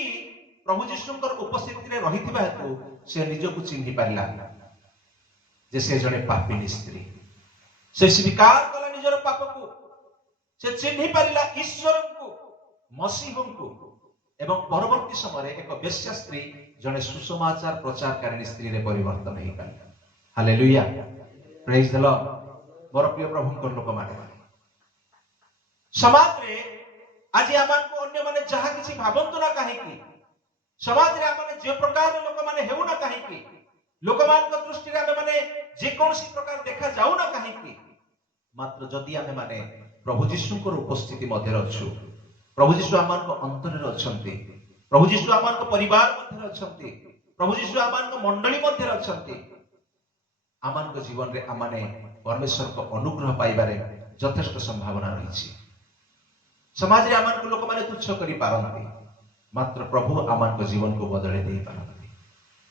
प्रभु यीशु उपस्थिति रे रहिथिबा हेतु से निजको चिन्हि पारला जे से जने पापिनी स्त्री। से स्वीकार कला निजर पाप को, से चिन्हि पारला ईश्वर को, मसीह को, एवं परवर्ती समय एक वेश्या स्त्री जने सुसमाचार प्रचारकारिणी स्त्री रे परिवर्तन हेई पारला। Hallelujah, praise the Lord. मोर प्रिय प्रभुंकर लोक माने समाज रे आज आमान को अन्य माने जहा किछि भाबंतु ना काहे की, समाज रे आमाने जे प्रकार लोक माने हेउ ना काहे की, लोक मान को दृष्टि रे आमे माने जे कोनसी प्रकार देखा जाउ ना काहे की, मात्र जदि आमे माने प्रभु यीशु को उपस्थिति मध्य अछु, प्रभु यीशु आमान को अंतर रे अछंती, प्रभु यीशु आमान को परिवार मध्य अछंती, प्रभु यीशु आमान को मंडली मध्य अछंती, आमान को जीवन रे आमाने परमेश्वर को अनुग्रह पाइबारे यथेष्ट संभावना रही। समाज रे आमान को लोक माने तुच्छ करि पारंती, मात्र प्रभु आमान को जीवन को बदले दे पारंती।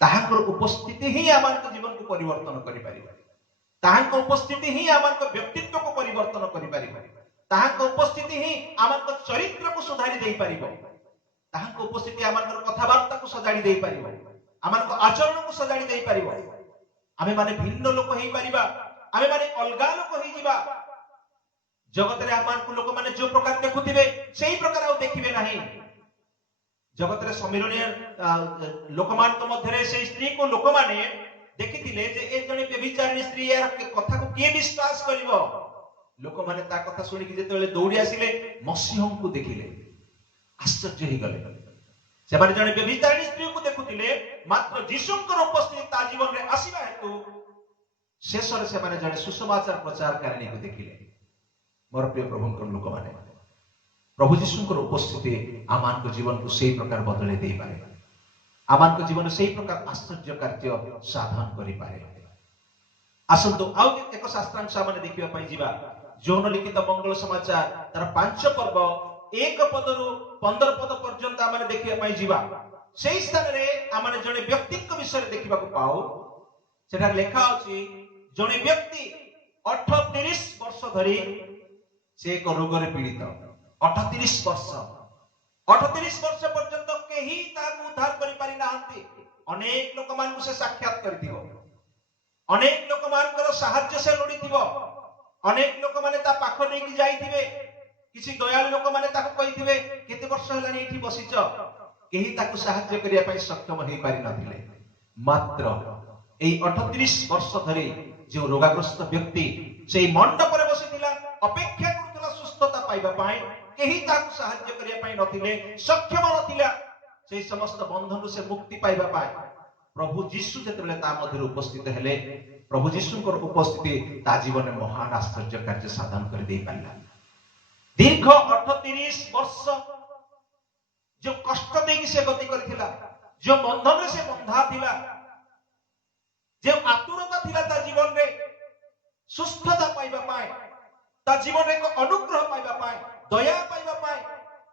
ताहांकर उपस्थिति ही आमानक जीवन को परिवर्तन करि परिबा ताहांक उपस्थिति ही आमानक व्यक्तित्व को परिवर्तन करि परिबा ताहांक उपस्थिति ही आमानक चरित्र को सुधारी देई परिबो ताहांक उपस्थिति आमानक कथाबार्ता को सजाडी देई परिबो आमानक आचरण को सजाडी देई परिबो आमे माने भिन्न लोक हेई परिबा आमे माने अलगा लोक हेई जिबा जगत रे आमानक लोक माने जो प्रकार देखुथिबे सेही प्रकार आउ देखिबे नाही जगत रे समिरणीय लोकमान को मध्यरे से स्त्री को लोक माने देखिथिले जे ए जने व्यभिचारिणी स्त्री यार कथा को के विश्वास करिवो लोक माने ता कथा सुनि कि जेतेबेले दौड़ी आसिले मसीह को देखिले आश्चर्य ही गले से माने जने व्यभिचारिणी स्त्री को देखुथिले मात्र यीशुंकर उपस्थिति ता जीवन रे आसीबा हेतु शेषरे से माने जने सुसमाचार प्रचारकारिणी को देखिले मोर प्रिय प्रभुंकर लोक माने प्रभु यीशुंकर उपस्थिति आमान को जीवन को सही प्रकार बदले दे पारे आमान को जीवन सही प्रकार आश्चर्य कार्य साधन करि पारे आसंतो आउ एक शास्त्रांश माने देखिबा पई जीवा जौन लिखित मंगल समाचार तार 5 पर्व 1 पदरु 15 पद पर्यंत माने देखिबा पई जीवा सेही स्थान रे आमाने जने व्यक्ति को विषय देखिबा को पाओ सेटा लेखा अछि जने व्यक्ति 38 वर्ष धरि से एक रोग रे पीड़ित 38 वर्ष पर्यंत केही ताकू उद्धार करि पारि नाहंती अनेक लोक मान से साक्षात करथिबो अनेक लोक मानकर सहाय्य से लोडिथिबो अनेक लोक माने ता पाख नै कि जाईथिबे किछि दयालु लोक माने ताको कहिथिबे केते वर्ष हलानी एठी बसिच केही ताकू सहाय्य करिया पई सक्षम हेई पारि नथिले मात्र एई 38 वर्ष धरि जो रोगाग्रस्त व्यक्ति सेई मंडप रे बसिथिला अपेक्षा करथला सुस्थता पाइबा पाए केही ताकू सहाय्य करिया पई नथिले सक्षम नथिला सेई समस्त बंधन से मुक्ति पाइबा पाए प्रभु यीशु जेतेबेले ता मध्य उपस्थित हेले प्रभु यीशुंकर उपस्थिति ता जीवन में महान आश्चर्य कार्य साधन कर दे पाला दीर्घ 38 वर्ष जो कष्ट देकी से गति करथिला जो बंधन से बंधा थिला जो आतुरता थिला ता जीवन रे सुस्थता पाइबा पाए ता जीवन रे एक अनुग्रह पाइबा पाए दया पाइबा पाए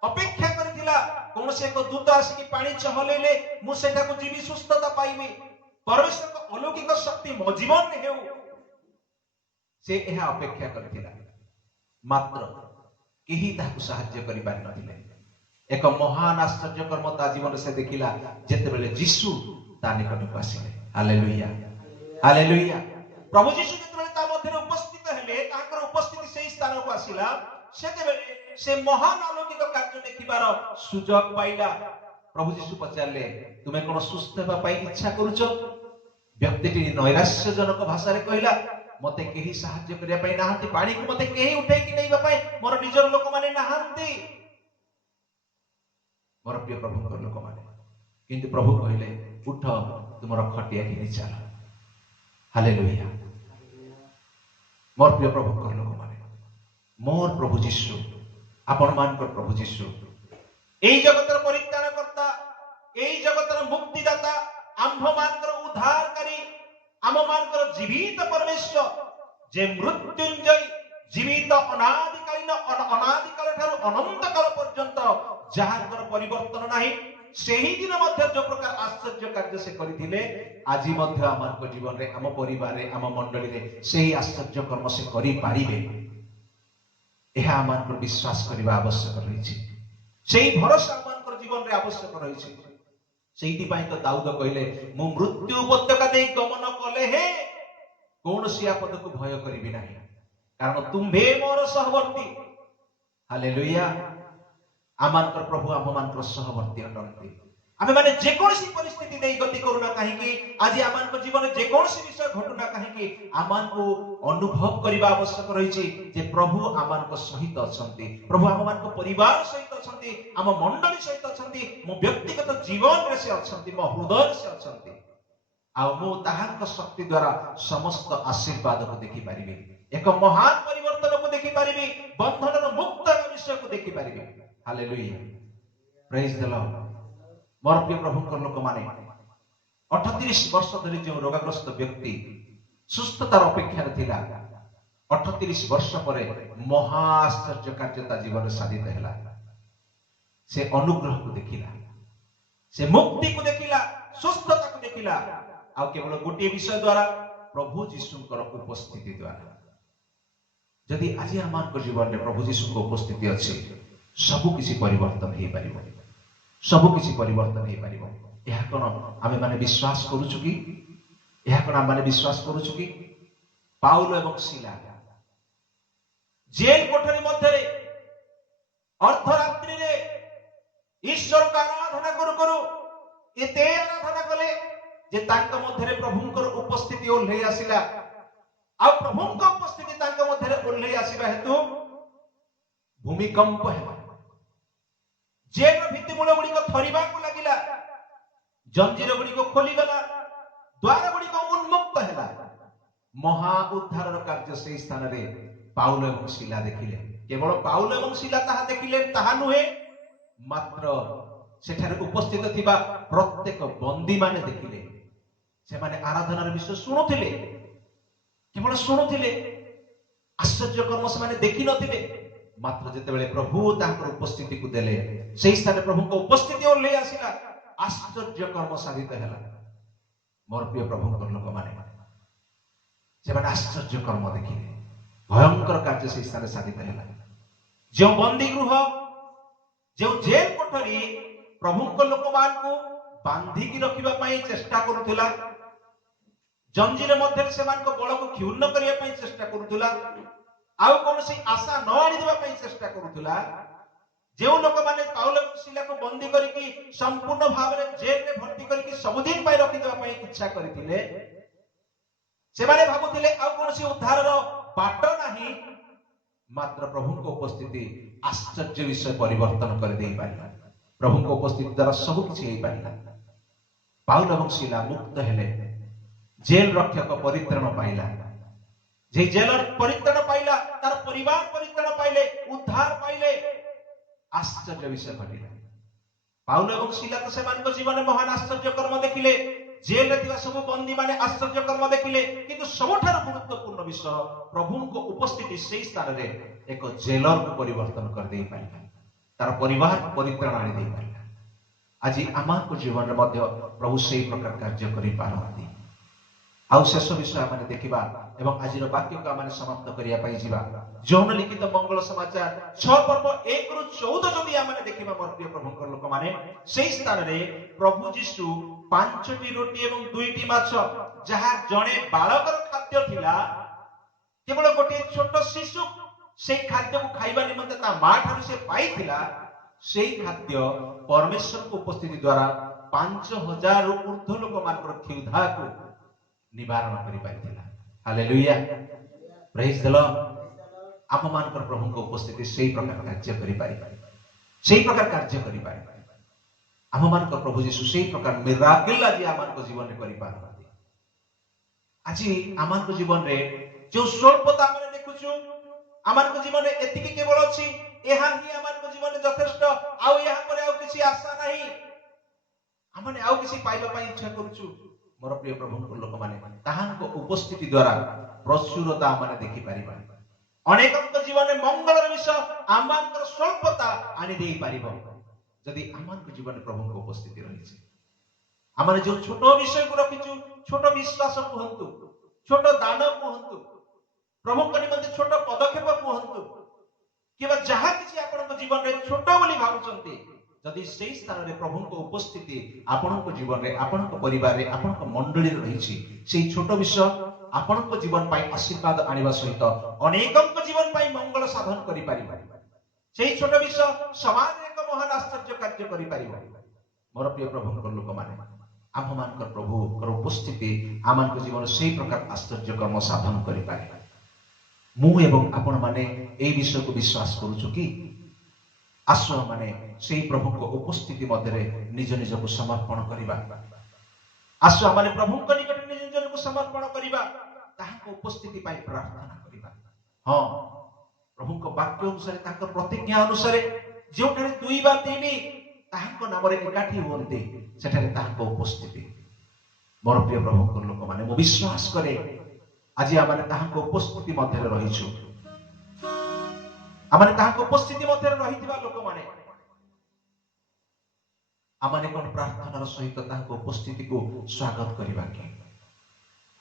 अपेक्षा करथिला कोन से को दूत आसी पानी चहलेले मु सेटा को जीवी सुस्थता पाइबे परमेश्वर को अलौकिक शक्ति मो जीवन में हेउ से एहा अपेक्षा करथिला मात्र केही ताकू सहाय्य करि पारि नथिले एक महान आश्चर्य कर्म ता जीवन से देखिला जेतेबेले यीशु ता निकट को आसिले हालेलुया हालेलुया प्रभु यीशु जेतेबेले ता मध्य उपस्थित हेले ताकर उपस्थिति सेही स्थान को आसिला सेतेबेले से महान अलौकिक कार्य देखिबार सुजोग पाइला प्रभु यीशु पचारले तुमे कोन सुस्थ हेबा पाई इच्छा करूछो व्यक्तिटी नैराश्यजनक भाषा रे कहिला मते केही सहाय्य करिया पाई नाहंती पानी को मते केही उठै कि नैबा पाई मोर निजर लोक माने नाहंती मोर प्रिय प्रभु कर लोक माने किंतु प्रभु कहिले उठ तुमर खटिया घिनि चल हालेलुया मोर प्रिय प्रभु कर लोक माने मोर प्रभु यीशु आपण मानकर प्रभु यीशु एई जगतर परित्राण करता एई जगतर मुक्तिदाता आम्भ मानकर उद्धारकारी आम मानकर जीवित परमेश्वर जे मृत्युंजय जीवित अनादिकालीन अनादिकाल ठारू अनंत काल पर्यंत जहांकर परिवर्तन नाही सेही दिन मध्य जो प्रकार आश्चर्य कार्य से करिथिले आजि मध्य आमानक जीवन रे आम परिवार रे आम मंडली रे सेही आश्चर्य कर्म से करि पारिबे एहा आमानकर विश्वास करिबा आवश्यक रहिछि सेही भरोसा आमानकर जीवन रे आवश्यक रहिछि सेही पई तो दाऊद कहिले मु मृत्यु उपत्यका दे गमन कले हे कोनसी आपद को भय करिबि नाही कारण तुम्भे मोर सहवर्ती हालेलुया आमानकर प्रभु आमानकर सहवर्ती अटंती आमे माने जे कोनसी परिस्थिति देई गति करूना काहे कि आज आमानकर जीवन जे कोनसी विषय घटना काहे कि आमान को अनुभव करिबा आवश्यक रहिछि जे प्रभु आमानक सहित अछंती प्रभु आमानक परिवार सहित अछंती आम मंडली सहित अछंती मो व्यक्तिगत जीवन रे से अछंती मो हृदय से अछंती आ मो ताहांक शक्ति द्वारा समस्त आशीर्वाद को देखि पारिबे एक महान परिवर्तन को देखि पारिबे बंधन मुक्त विषय को देखि पारिबे हालेलुया प्रेज द लॉर्ड मोर प्रिय प्रभु कर लोक माने 38 वर्ष धरि जो रोगाग्रस्त व्यक्ति सुस्थतार अपेक्षा थिला 38 वर्ष परे महाआश्चर्य कार्य जीवन साधित हैला से अनुग्रह को देखिला से मुक्ति को देखिला सुस्थता को थिला आ केवल गोटे विषय द्वारा प्रभु जीशुंकर उपस्थिति द्वारा जदि आज आम जीवन में प्रभु जीशु उपस्थिति अच्छी सबु किसी परिवर्तन हो पारिबो सबु किसी परिवर्तन हो पारिबो यह कोन आमे माने विश्वास करूछु कि यह कोन आमे माने विश्वास करूछु कि पाउल एवं सीला जेल कोठरी मध्य अर्धरात्रि रे ईश्वर का आराधना करू करू एते आराधना कले जे तांक मध्य प्रभुंकर उपस्थिति ओल्हे आसिला आ प्रभुंक उपस्थिति तांक मध्य ओल्हे आसीबा हेतु भूमिकंप हेला जेल भित्तिमूल गुड़िक थरिबा को लागिला जंजीर गुड़िक खोली गला द्वार गुड़िक उन्मुक्त हेला महा उद्धार कार्य से स्थान रे पाउल एवं सीला देखिले केवल पाउल एवं सीला ताहा देखिले ताहा नुहे मात्र सेठारे उपस्थित थिबा प्रत्येक बंदी माने देखिले से माने आराधनार विषय शुणुथिले केवल शुणुथिले आश्चर्य कर्म से माने देखि नथिले मात्र जेतेबेले प्रभु ताहार उपस्थिति को देले सेही स्थान प्रभु को उपस्थिति ओल्हे आसिला आश्चर्य कर्म साधित हैला मोर प्रिय प्रभु लोक माने से माने आश्चर्य कर्म देखिले भयंकर कार्य से स्थान साधित हैला जो बंदी गृह जो जेल कोठरी प्रभु लोक मान को बांधिकी रखिबा पई चेष्टा करूथिला जंजीर मध्य से मान को बळ को क्षुण्ण करिया पई चेष्टा करूथिला आउ कोनसी आशा न आनी देबा पई चेष्टा करूथिला जो लोक माने पाउल सीला को बंदी करिकी संपूर्ण भाव रे जेल में भर्ती करिकी सबुदिन पई रखि देबा पई इच्छा करिथिले से माने भाबुथिले आउ कोनसी उद्धार रो बाट नाही मात्र प्रभु को उपस्थिति आश्चर्य विषय परिवर्तन कर दे पारिला प्रभु को उपस्थिति द्वारा सब किछि हेई पारिला पाउल एवं सीला मुक्त हेले जेल रक्षक परित्राण पाइला जे जेलर परित्राण पाइला तार परिवार परित्राण पाइले उद्धार पाइले आश्चर्य विषय घटिला पाउल एवं सीला तो सेमानक जीवन में महान आश्चर्य कर्म देखिले जेल रे थिबा सब बंदी माने आश्चर्य कर्म देखिले किंतु सबठार गुरुत्वपूर्ण विषय प्रभु को उपस्थिति सेही स्थान रे एक जेलर को परिवर्तन कर दे पाइला तार परिवार परित्राण आनी दे पाइला आज आमार जीवन में प्रभु सेही प्रकार कार्य करि पारती आउ शेष विषय आम देखा एवं आज वाक्य को आम समाप्त करने जौन लिखित मंगल समाचार 6 पर्व 1 रु 14 जदि आम देखा मोर प्रिय प्रभु लोक मैंने से स्थान रे प्रभु जीशु 5टी रोटी एवं 2टी माछ जहाँ जड़े बालकर खाद्य थिला केवल गोटे छोट शिशु से खाद्य को खाइबा निमंते ता मां ठारू से पाइथिला सेही खाद्य परमेश्वर को उपस्थिति द्वारा 5000 रु ऊर्ध्व लोक मानकर क्षुधा को निवारण करि पाइथिला हालेलुया प्रेज द लॉर्ड आप मानकर प्रभु को उपस्थिति सेही प्रकार कार्य करि पारि सेही प्रकार कार्य करि पारि आप मानकर प्रभु यीशु सेही प्रकार मिराकल आज आमानक जीवन रे करि पारथि आज आमानक जीवन रे जो स्वल्पता हम देखुछु आमानक जीवन रे एतिकी केवल अछि एहा ही आमानक जीवन रे यथेष्ट आउ एहा पर आउ किछि आशा नाही हमने आउ किछि पाइबा पई इच्छा करूछु मोर प्रिय प्रभु लोक माने ताहांक उपस्थिति द्वारा प्रचुरता माने देखि पारिबा अनेकक जीवन में मंगल विषय आमानकर स्वल्पता आनी देई पारिबो यदि आमानक जीवन में प्रभु को उपस्थिति रही छै आमाने जो छोट विषय को रखिछु छोट विश्वास कहंतु छोट दान कहंतु प्रभु को निमंते छोट पदक्षेप कहंतु किबा जहा किछि आपनक जीवन रे छोट बोली भाबुचंती यदि सेही स्थान रे प्रभु को उपस्थिति आपनक जीवन रे आपनक परिवार रे आपनक मंडली रे रही छी सेही छोट विषय आपनक जीवन पाई आशीर्वाद आनिबा सहित अनेकक जीवन पाई मंगल साधन करि पारिबा सेही छोट विषय समाज रे एक महान आश्चर्य कार्य करि पारिबा मोर प्रिय प्रभु लोक माने आम मानकर प्रभु कर उपस्थिति आमानक जीवन सेही प्रकार आश्चर्य कर्म साधन करि पारिबा मु एवं आपण माने एई विषय को विश्वास करूछु कि आसो माने सेही प्रभु को उपस्थिति मध्य निज निज को समर्पण करिबा आसो माने प्रभु को निकट निज निज को समर्पण करिबा ताहाको उपस्थिति पाई प्रार्थना करिबा हां प्रभु को वाक्य अनुसार ताकर प्रतिज्ञा अनुसार जोठारे 2 बा 3 ताहाको नाम रे एकाठी होंते सेठारे ताहाको उपस्थिति मोर प्रिय प्रभु को लोक माने मो विश्वास करे आज आमाने ताहाको उपस्थिति मध्य रहिछु आमाने ताहाको उपस्थिति मध्य रहितिबा लोक माने आमाने कौन प्रार्थनार सहित ताहाको उपस्थिति को स्वागत करबा कि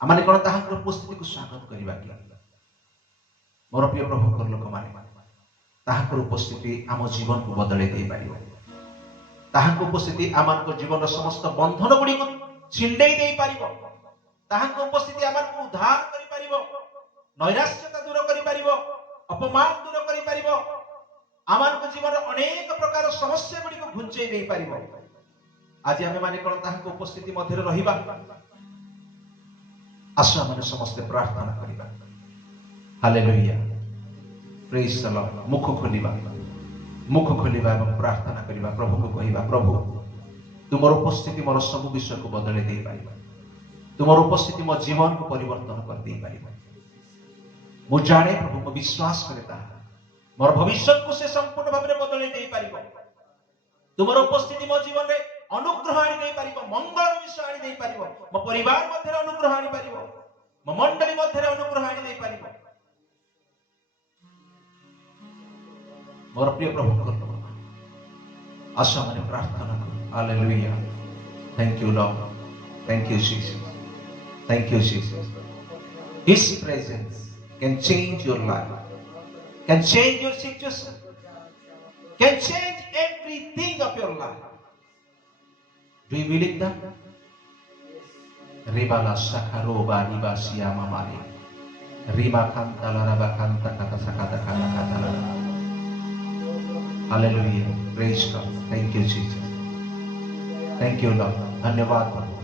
आमाने कौन ताहाको उपस्थिति को स्वागत करबा कि मोर प्रिय प्रभु लोक माने ताहाको उपस्थिति आम जीवन को बदले दे पारिबो। ताहाको उपस्थिति आमानको जीवन रो समस्त बंधन गुडी को छिंडे दे पारिबो। ताहाको उपस्थिति आमानको उद्धार करि पारिबो, नैराश्यता दूर करि पारिबो, अपमान दूर करि पारिबो, आमानको जीवन रो अनेक प्रकार समस्या गुडी को घुंचै दे पारिबो। आज आमे माने कोन ताहाको उपस्थिति मध्य रहिबा। आशा माने समस्त प्रार्थना करिबा। Hallelujah, praise the Lord. मुख खोलिबा एवं प्रार्थना करिबा। प्रभु को कहिबा, प्रभु तुमर उपस्थिति मोर सब विषय को बदले दे पारिबा। तुमर उपस्थिति मो जीवन को परिवर्तन कर दे पारिबा। मु जाने प्रभु, मो विश्वास करे ताहा मोर भविष्य को से संपूर्ण भाव में बदले दे पारिबा। तुमर उपस्थिति मो जीवन रे अनुग्रह आनी दे पारिबो, मंगल विषय आनी दे पारिबो, मो परिवार मध्य अनुग्रह आनी पारिबो, मो मंडली मध्य अनुग्रह आनी दे पारिबो। मोर प्रिय प्रभु को आशा माने प्रार्थना करो। Hallelujah, thank you Lord, thank you Jesus, thank you Jesus. His presence can change your life, can change your situation, can change everything of your life. Do you believe that? Ribala sakaroba riba siyama mari. Riba kanta laraba kanta kata sakata kata kata laraba. Hallelujah. Praise God. Thank you Jesus. Thank you Lord. धन्यवाद प्रभु,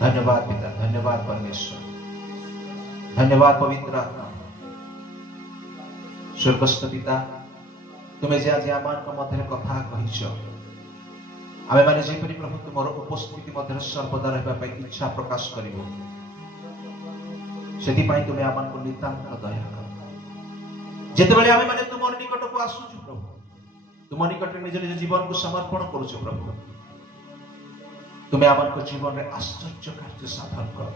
धन्यवाद पिता, धन्यवाद परमेश्वर, धन्यवाद पवित्र आत्मा। स्वर्गस्थ पिता, तुम्हें जे आज आमान मध्य कथा कहिछ, आमे माने जेपरि प्रभु तुमर उपस्थिति मध्य सर्वदा रहबा पई इच्छा प्रकाश करिवो, सेति पई तुमे आमान को नितांत दया कर। जेते बेले आमे माने तुमर निकट को आसुछु प्रभु, तुम निकट निज निज जीवन को समर्पण करूछु प्रभु, तुमे आमान को जीवन रे आश्चर्य कार्य साधन कर।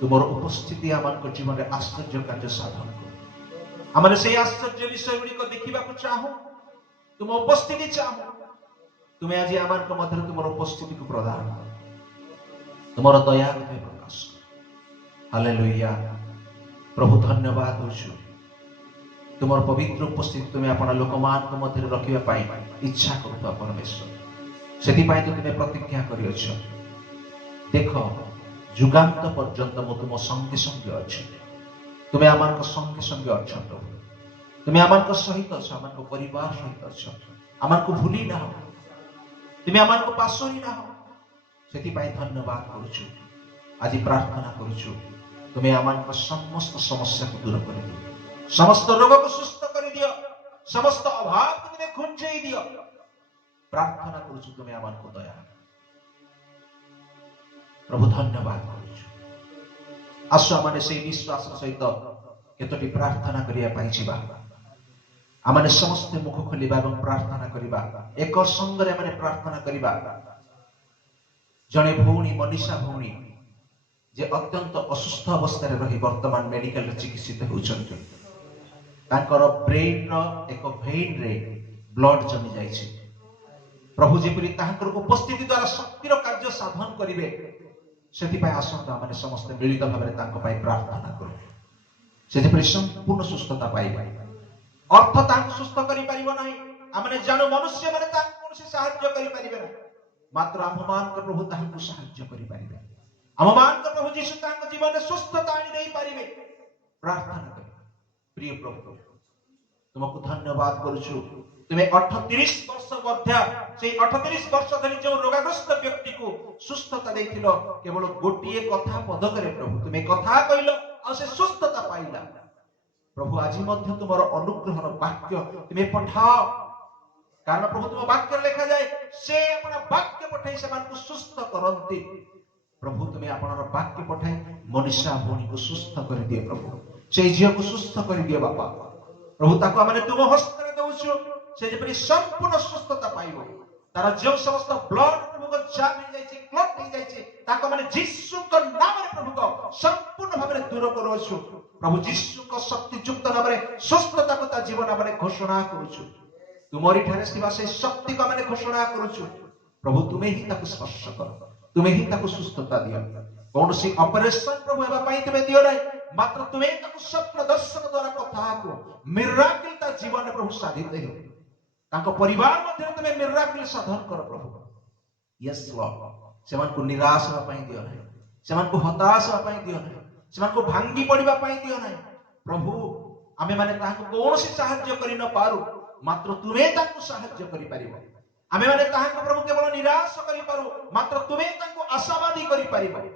तुमर उपस्थिति आमान को जीवन रे आश्चर्य कार्य साधन कर। आमाने से आश्चर्य विषय गुडी को देखिबा को चाहो, तुम उपस्थिति चाहो। तुम्हें आज आमान को मध्य तुम उपस्थिति को प्रदान कर, तुम दया प्रकाश कर। हालेलुया, प्रभु धन्यवाद होछु। तुम पवित्र उपस्थिति तुम्हें अपन लोक मान को मध्य रखिबा पाई इच्छा करता परमेश्वर, सेति पाई तो तुम्हें प्रतिज्ञा करियछ। देखो जुगांत पर्यंत मो तुम संगे संगे अछि। तुम्हें आमान को संगे संगे अछ प्रभु, तुम्हें आमान को सहित अछ, आमान को परिवार सहित अछ, आमान को भूली ना हो, तुम्हें आमान को पासोरी ना हो, सेति पाई धन्यवाद करूछु। आज प्रार्थना करूछु, तुम्हें आमान को समस्त समस्या को दूर कर दियो, समस्त रोग को सुस्थ कर दियो, समस्त अभाव को तुम्हें घुंचई दियो। प्रार्थना करूछु, तुम्हें आमान को दया प्रभु, धन्यवाद करूछु। आसु आमाने से विश्वास सहित केतोटी प्रार्थना करिया पाई छिबा। आमाने समस्त मुख खोलिबा एवं प्रार्थना करिबा, एक संगरे आमाने प्रार्थना करिबा। जने भौणी मनीषा भौणी जे अत्यंत असुस्थ अवस्था रे रही वर्तमान मेडिकल रे चिकित्सित होउछन्ते, तांकर ब्रेन रो एक वेन रे ब्लड जमी जाइछि। प्रभु जेपरि तांकर उपस्थिति द्वारा शक्तिर कार्य साधन करिवे, सेति पय आसंत आमाने समस्त मिलित भाबरे तांको पय प्रार्थना करू। से जेपरि संपूर्ण सुस्थता पाइबा। अर्थ तांको सुस्थ करि परिबो नाही, आमने जानो मनुष्य माने तांको कोनसे सहाय्य करि परिबे ना, मात्र आममान कर प्रभु तांको सहाय्य करि परिबे। आममान कर प्रभु यीशु तांको जीवन रे सुस्थता आनि देई परिबे। प्रार्थना करि प्रिय प्रभु, तुमको धन्यवाद करूछु। तुम्हें 38 वर्ष मध्य से 38 वर्ष धरि जो रोगाग्रस्त व्यक्ति को सुस्थता देथिलो, केवल गोटिए कथा पदकरे प्रभु तुम्हें कथा कहिलो आ से सुस्थता पाइला। प्रभु आज मध्य तुमर अनुग्रहर वाक्य तुम्हें पठाओ, कारण प्रभु तुम वाक्य लिखा जाए से अपना वाक्य पठाई से मान को सुस्थ करंती। प्रभु तुम्हें अपना वाक्य पठाई मनीषा भौणी को सुस्थ कर दिए प्रभु, से झियो को सुस्थ कर दिए बापा। प्रभु ताको माने तुम हस्त रे दउछु, से जेपरि संपूर्ण सुस्थता पाइबो। तार जो समस्त ब्लड प्रभु को जाम हो जाय छै, क्लॉट हो जाय छै, ताको माने यीशु को नाम रे प्रभु को संपूर्ण भाबरे दूर करूछु। प्रभु यीशु को शक्ति युक्त नाम रे सुस्थता को ता जीवन नाम रे घोषणा करूछु। तुमरी ठारे सिवा से शक्ति को माने घोषणा करूछु। प्रभु तुम्हें ही ताको स्पर्श कर, तुम्हें ही ताको सुस्थता दियो। कौन सी ऑपरेशन प्रभु हेबा पई तुम्हें दियो नै, मात्र तुम्हें ताको स्वप्न दर्शन द्वारा कथा को मिराकिल ता जीवन में प्रभु साधित हो। ताको परिवार मध्य तुम्हें मिराकिल साधन कर प्रभु। यस लॉर्ड, सेमान को निराश हेबा पई दियो नै, सेमान को हताश हेबा पई दियो नै, सेमान को भांगी पड़िबा पई दियो नै प्रभु। आमे माने ताको कौन सी सहाय्य करि न पारु, मात्र तुम्हें ताको सहाय्य करि परिबो। आमे माने ताको प्रभु केवल निराश करि पारु, मात्र तुम्हें ताको आशावादी करि परिबो।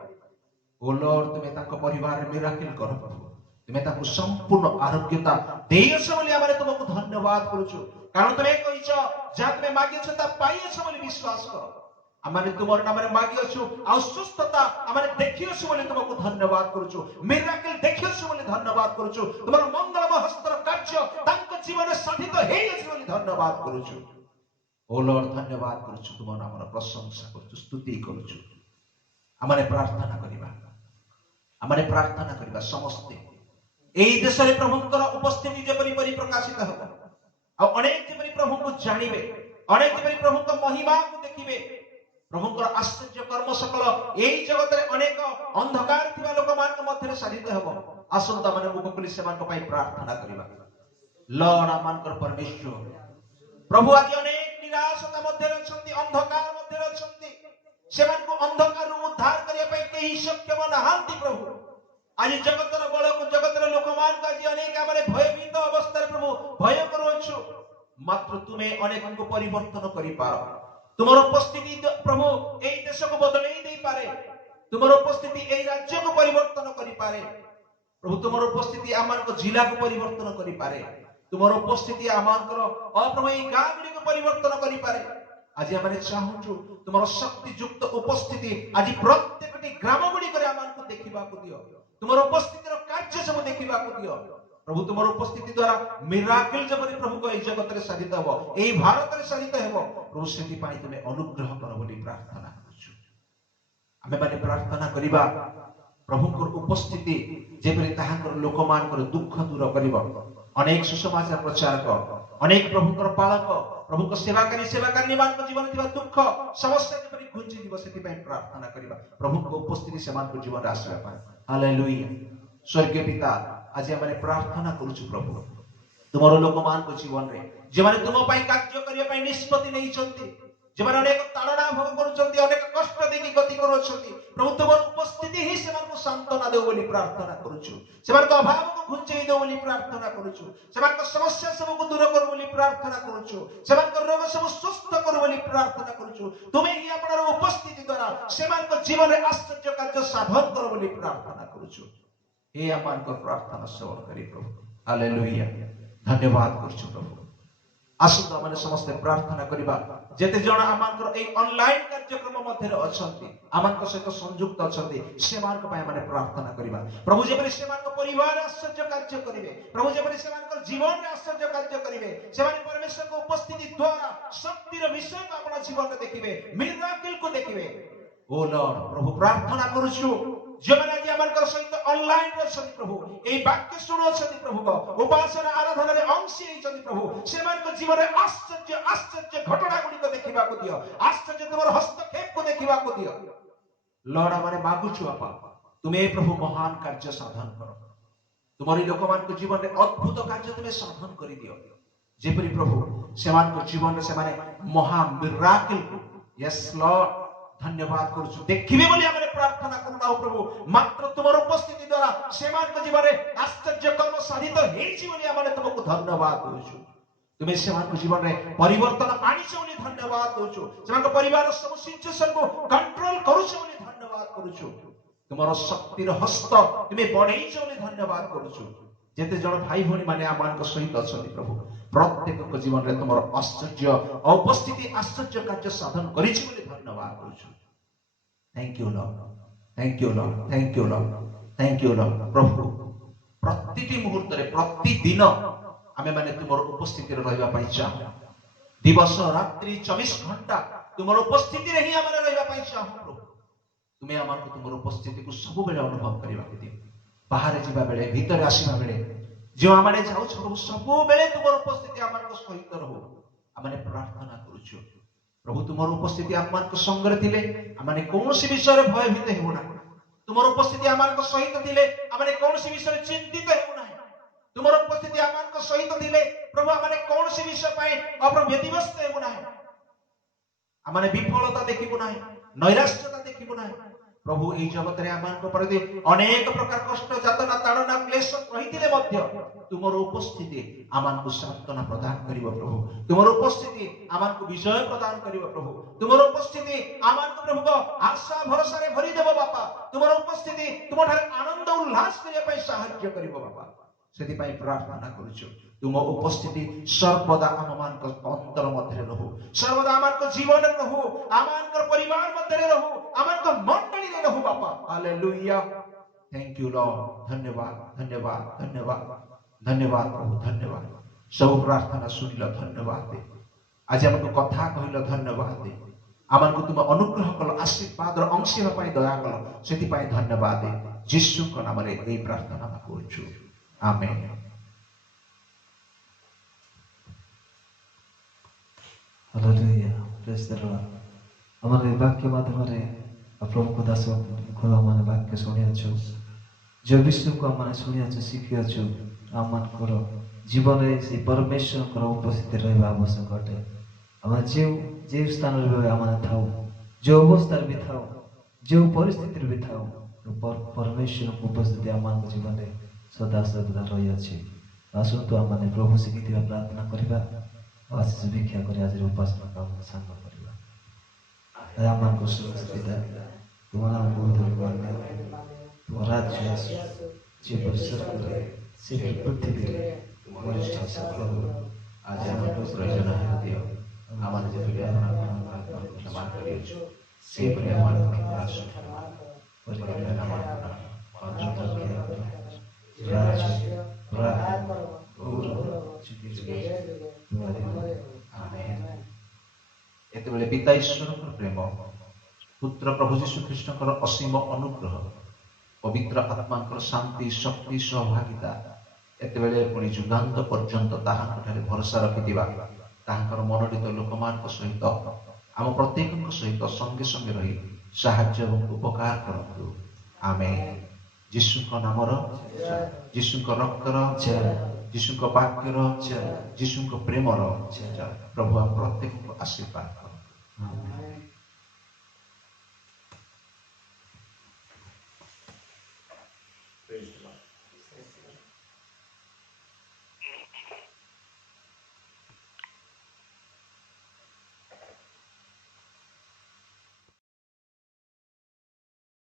ओ लॉर्ड, तुम्हें ताको परिवार में मिराकिल कर प्रभु। तुम्हें ताको संपूर्ण आरोग्यता देयस बोली आमे तुमको धन्यवाद करूछु। कारण तुम्हें कहिछ जा तुम्हें मागिछ ता पाइछ बोली विश्वास कर। आमे तुमर नाम रे मागिछु आ सुस्थता आमे देखिछु बोली तुमको धन्यवाद करूछु। मिराकिल देखिछु बोली धन्यवाद करूछु। तुमर मंगलमय हस्तर कार्य तांको जीवन साधित हेइछ बोली धन्यवाद करूछु। ओ लॉर्ड, धन्यवाद करूछु, तुम नाम प्रशंसा करूछु, स्तुति करूछु। आमे प्रार्थना करिबा, आमे प्रार्थना करिबा समस्ते एई देश रे प्रभुंकर उपस्थिति जेपरि परिप्रकाशित हो, आ अनेक जेपरि प्रभु को जानिबे, अनेक जेपरि प्रभु को महिमा को देखिबे, प्रभुंकर आश्चर्य कर्म सकल एई जगत रे अनेक अंधकार थिबा लोक मान मध्य साधित हो। आसंता माने मुख खुली सेमान को पई प्रार्थना करिबा। लॉर्ड आमानकर परमेश्वर प्रभु आदि अनेक निराशता मध्य अछंती, अंधकार मध्य अछंती, सेमान को अंधकार उद्धार करिया पई केही सक्षम नहांती प्रभु। आज जगतर बळ को जगतर लोक मान का जी अनेक आमरे भयभीत अवस्था रे प्रभु भय करूछु, मात्र तुम्हें अनेक को परिवर्तन करि पारो। तुमर उपस्थिति प्रभु एई देश को बदलई देई पारे, तुमर उपस्थिति एई राज्य को परिवर्तन करि पारे प्रभु। तुमर उपस्थिति आमान को जिला को परिवर्तन करि पारे, तुमर उपस्थिति आमानकर अप्रभु एई गां गुडी को परिवर्तन करि पारे। आज आमे चाहूछु तुमर शक्ति युक्त उपस्थिति आज प्रत्येकटी ग्राम गुडी करे आमान को देखिबा को दियो। तुमर उपस्थिति रो कार्य सब देखिबा को दियो प्रभु। तुमर उपस्थिति द्वारा मिराकिल जबरि प्रभु को एई जगत रे साधित हो, एई भारत रे साधित हो प्रभु। सेति पाई तुमे अनुग्रह कर बोली प्रार्थना करछु। आमे माने प्रार्थना करिबा प्रभुकर उपस्थिति जेपरि ताहाकर लोक मानकर दुख दूर करिबो। अनेक सुसमाचार प्रचारक, अनेक प्रभुकर पालक, प्रभुकर सेवाकारी मान को जीवन थिबा दुख समस्या जेपरि घुंची दिबो, सेति पाई प्रार्थना करिबा प्रभुकर उपस्थिति सेमान को जीवन आसीबा पाए। हालेलुया। स्वर्गीय पिता, आज आमे प्रार्थना करूछु प्रभु, तुमरो लोक मान को जीवन रे जे माने तुम पाई कार्य करिया पाई निष्पत्ति नै छथि, जे माने अनेक ताड़ना भोग करूछथि, अनेक कष्ट देखि गति करूछथि प्रभु, तुमर उपस्थिति ही सेमान को सांत्वना देउ बोली प्रार्थना करूछु। सेमान को अभाव को घुंचई देउ बोली प्रार्थना करूछु। सेमान को समस्या सब को दूर कर बोली प्रार्थना करूछु। सेमान को रोग सब सुस्थ कर बोली प्रार्थना करूछु। तुमे ही आपनर उपस्थिति द्वारा सेमान को जीवन रे आश्चर्य कार्य साधन कर बोली प्रार्थना करूछु। हे आमान को प्रार्थना श्रवण करी प्रभु। हालेलुया। धन्यवाद करछु प्रभु। आसुता माने समस्त प्रार्थना करिबा जेते जण आमानकर ए ऑनलाइन कार्यक्रम मध्य अछंती, आमानक सहित संयुक्त अछंती, सेमान को पाए माने प्रार्थना करिबा प्रभु। जेपरि सेमान को परिवार आश्चर्य कार्य करिवे प्रभु, जेपरि सेमान को जीवन में आश्चर्य कार्य करिवे, सेमान परमेश्वर को उपस्थिति द्वारा शक्ति रो विषय को अपना जीवन में देखिवे, मिराकिल को देखिवे। ओ लॉर्ड प्रभु, प्रार्थना करूछु जे माने आज आमानकर सहित ऑनलाइन अछंती प्रभु, ए वाक्य सुनो छथि प्रभु को उपासना आराधना रे अंशी छथि प्रभु, सेमान को जीवन रे आश्चर्य आश्चर्य घटना गुडी को देखिबा को दियो, आश्चर्य तुमर हस्तक्षेप को देखिबा को दियो। लॉर्ड माने मागुछु आपा, तुमे प्रभु महान कार्य साधन करो, तुमरी लोक मान को जीवन रे अद्भुत कार्य तुमे साधन करि दियो, जेपरि प्रभु सेमान को जीवन रे सेमाने महा मिराकिल को यस लॉर्ड धन्यवाद करूछु देखिबे बोली आमे प्रार्थना करूना हो प्रभु। मात्र तुमर उपस्थिति द्वारा सेमान को जीवन रे आश्चर्य कर्म साधित हेछि बोली आमे तुमको धन्यवाद करूछु। तुमे सेमान को जीवन रे परिवर्तन आनिछ बोली धन्यवाद करूछु। सेमान को परिवार सब सिचुएशन को कंट्रोल करूछु बोली धन्यवाद करूछु। तुमर शक्ति रो हस्त तुमे बढ़ैछ बोली धन्यवाद करूछु। जेते जण भाई भणी माने आमान को सहित अछथि प्रभु, प्रत्येक को जीवन रे तुमर आश्चर्य उपस्थिति आश्चर्य कार्य साधन करिछि बोली धन्यवाद करूछु। Thank you Lord, thank you Lord, thank you Lord, thank you Lord प्रभु। प्रतिटी मुहूर्त रे प्रतिदिन आमे माने तुमर उपस्थिति रे रहबा पई चाहू, दिवस रात्रि 24 घंटा तुमर उपस्थिति रे ही आमे रहबा पई चाहू प्रभु। तुमे आमान को तुमर उपस्थिति को सब बेले अनुभव करिबा के दियो, बाहर जीवा बेले भीतर आसीबा बेले जो आमाने जाउ प्रभु सब बेले तुमर उपस्थिति आमान को सहित रहो। आमाने प्रार्थना करूछु प्रभु तुमर उपस्थिति आम मान संगे थिले आमे कौन विषय भयभीत हेबु ना। तुमर उपस्थिति आम सहित थिले आमे कौन विषय चिंतित हेबु ना। तुमर उपस्थिति आम सहित थिले प्रभु आमे कौन विषय पाए व्यतिव्यस्त हेबु ना। आमे विफलता देखिबु ना, नैराश्यता देखिबु ना। प्रभु এই জগତରେ আমাनको प्रति अनेक प्रकार कष्ट यातना ताड़ना क्लेश रहिथिले मध्य तुमर उपस्थिति आमानको सांत्वना प्रदान करिवो प्रभु। तुमर उपस्थिति आमानको विजय प्रदान करिवो प्रभु। तुमर उपस्थिति आमानको प्रभु आशा भरोसा रे भरि देबो बापा। तुमर उपस्थिति तुमठारे आनंद उल्लास करिया पई सहाय्य करिवो बापा। सेति पई प्रार्थना करूछु तुम उपस्थिति सर्वदा आमानको अंतर मध्य रहू, सर्वदा आमानको जीवन रे रहू, आमानको परिवार मध्य रे रहू, आमानको मंडली रे रहू बापा। हालेलुया। Thank you Lord. धन्यवाद धन्यवाद धन्यवाद धन्यवाद प्रभु धन्यवाद। सब प्रार्थना सुनिल धन्यवाद दे। आज हमको कथा कहिल धन्यवाद दे। आमानको तुम अनुग्रह कल आशीर्वाद र अंश हेबा पई दया कल सेति पई धन्यवाद दे। यीशु को नाम रे ए प्रार्थना म करूछु। आमेन। हालेलुया। Praise the Lord. हमर वाक्य माध्यम रे प्रभु को दास को हमने वाक्य सुनिया छु, जो विश्व को हमने सुनिया छु, शिखिया छु। आमान को जीवन रे से परमेश्वर को उपस्थिति रहबा आवश्यक अटे। हम जे स्थान रे हमने थाउ, जो अवस्था रे थाउ, जो परिस्थिति रे थाउ, परमेश्वर को उपस्थिति आमान को जीवन रे सदा सदा रही अछि। आसंतु हमने प्रभु से कितिबा प्रार्थना करिबा, आशीष भिक्षा करी आज उपासना काम संग करिबा। आमान को सुस्थिता तुम्हारा बोध करने तुम्हारा राज्य जे परिसर करे से पृथ्वी रे वरिष्ठ सफल आज हमको प्रयोजन है दियो। आमान जे पिया क्षमा करियो से पिया आमान प्रकाश परिकल्पना आमान राज्य प्राण और चिकित्सा तुम्हारे आमेन। एते बेले पिता ईश्वर प्रेम, पुत्र प्रभु जीशु कृष्ण असीम अनुग्रह, पवित्र आत्मा शांति शक्ति सहभागिता एते बेले पुणी जुगांत पर्यंत ताहांठारे भरोसा रखिथिबा ताहांकर मनोनीत लोकमान सहित आम प्रत्येक सहित संगे संगे रही साहाय्य एवं उपकार करतु। आमेन। यीशु नामर, यीशु रक्तर, यीशु वाक्यर, यीशु प्रेमर प्रभु प्रत्येक को आशीर्वाद करो।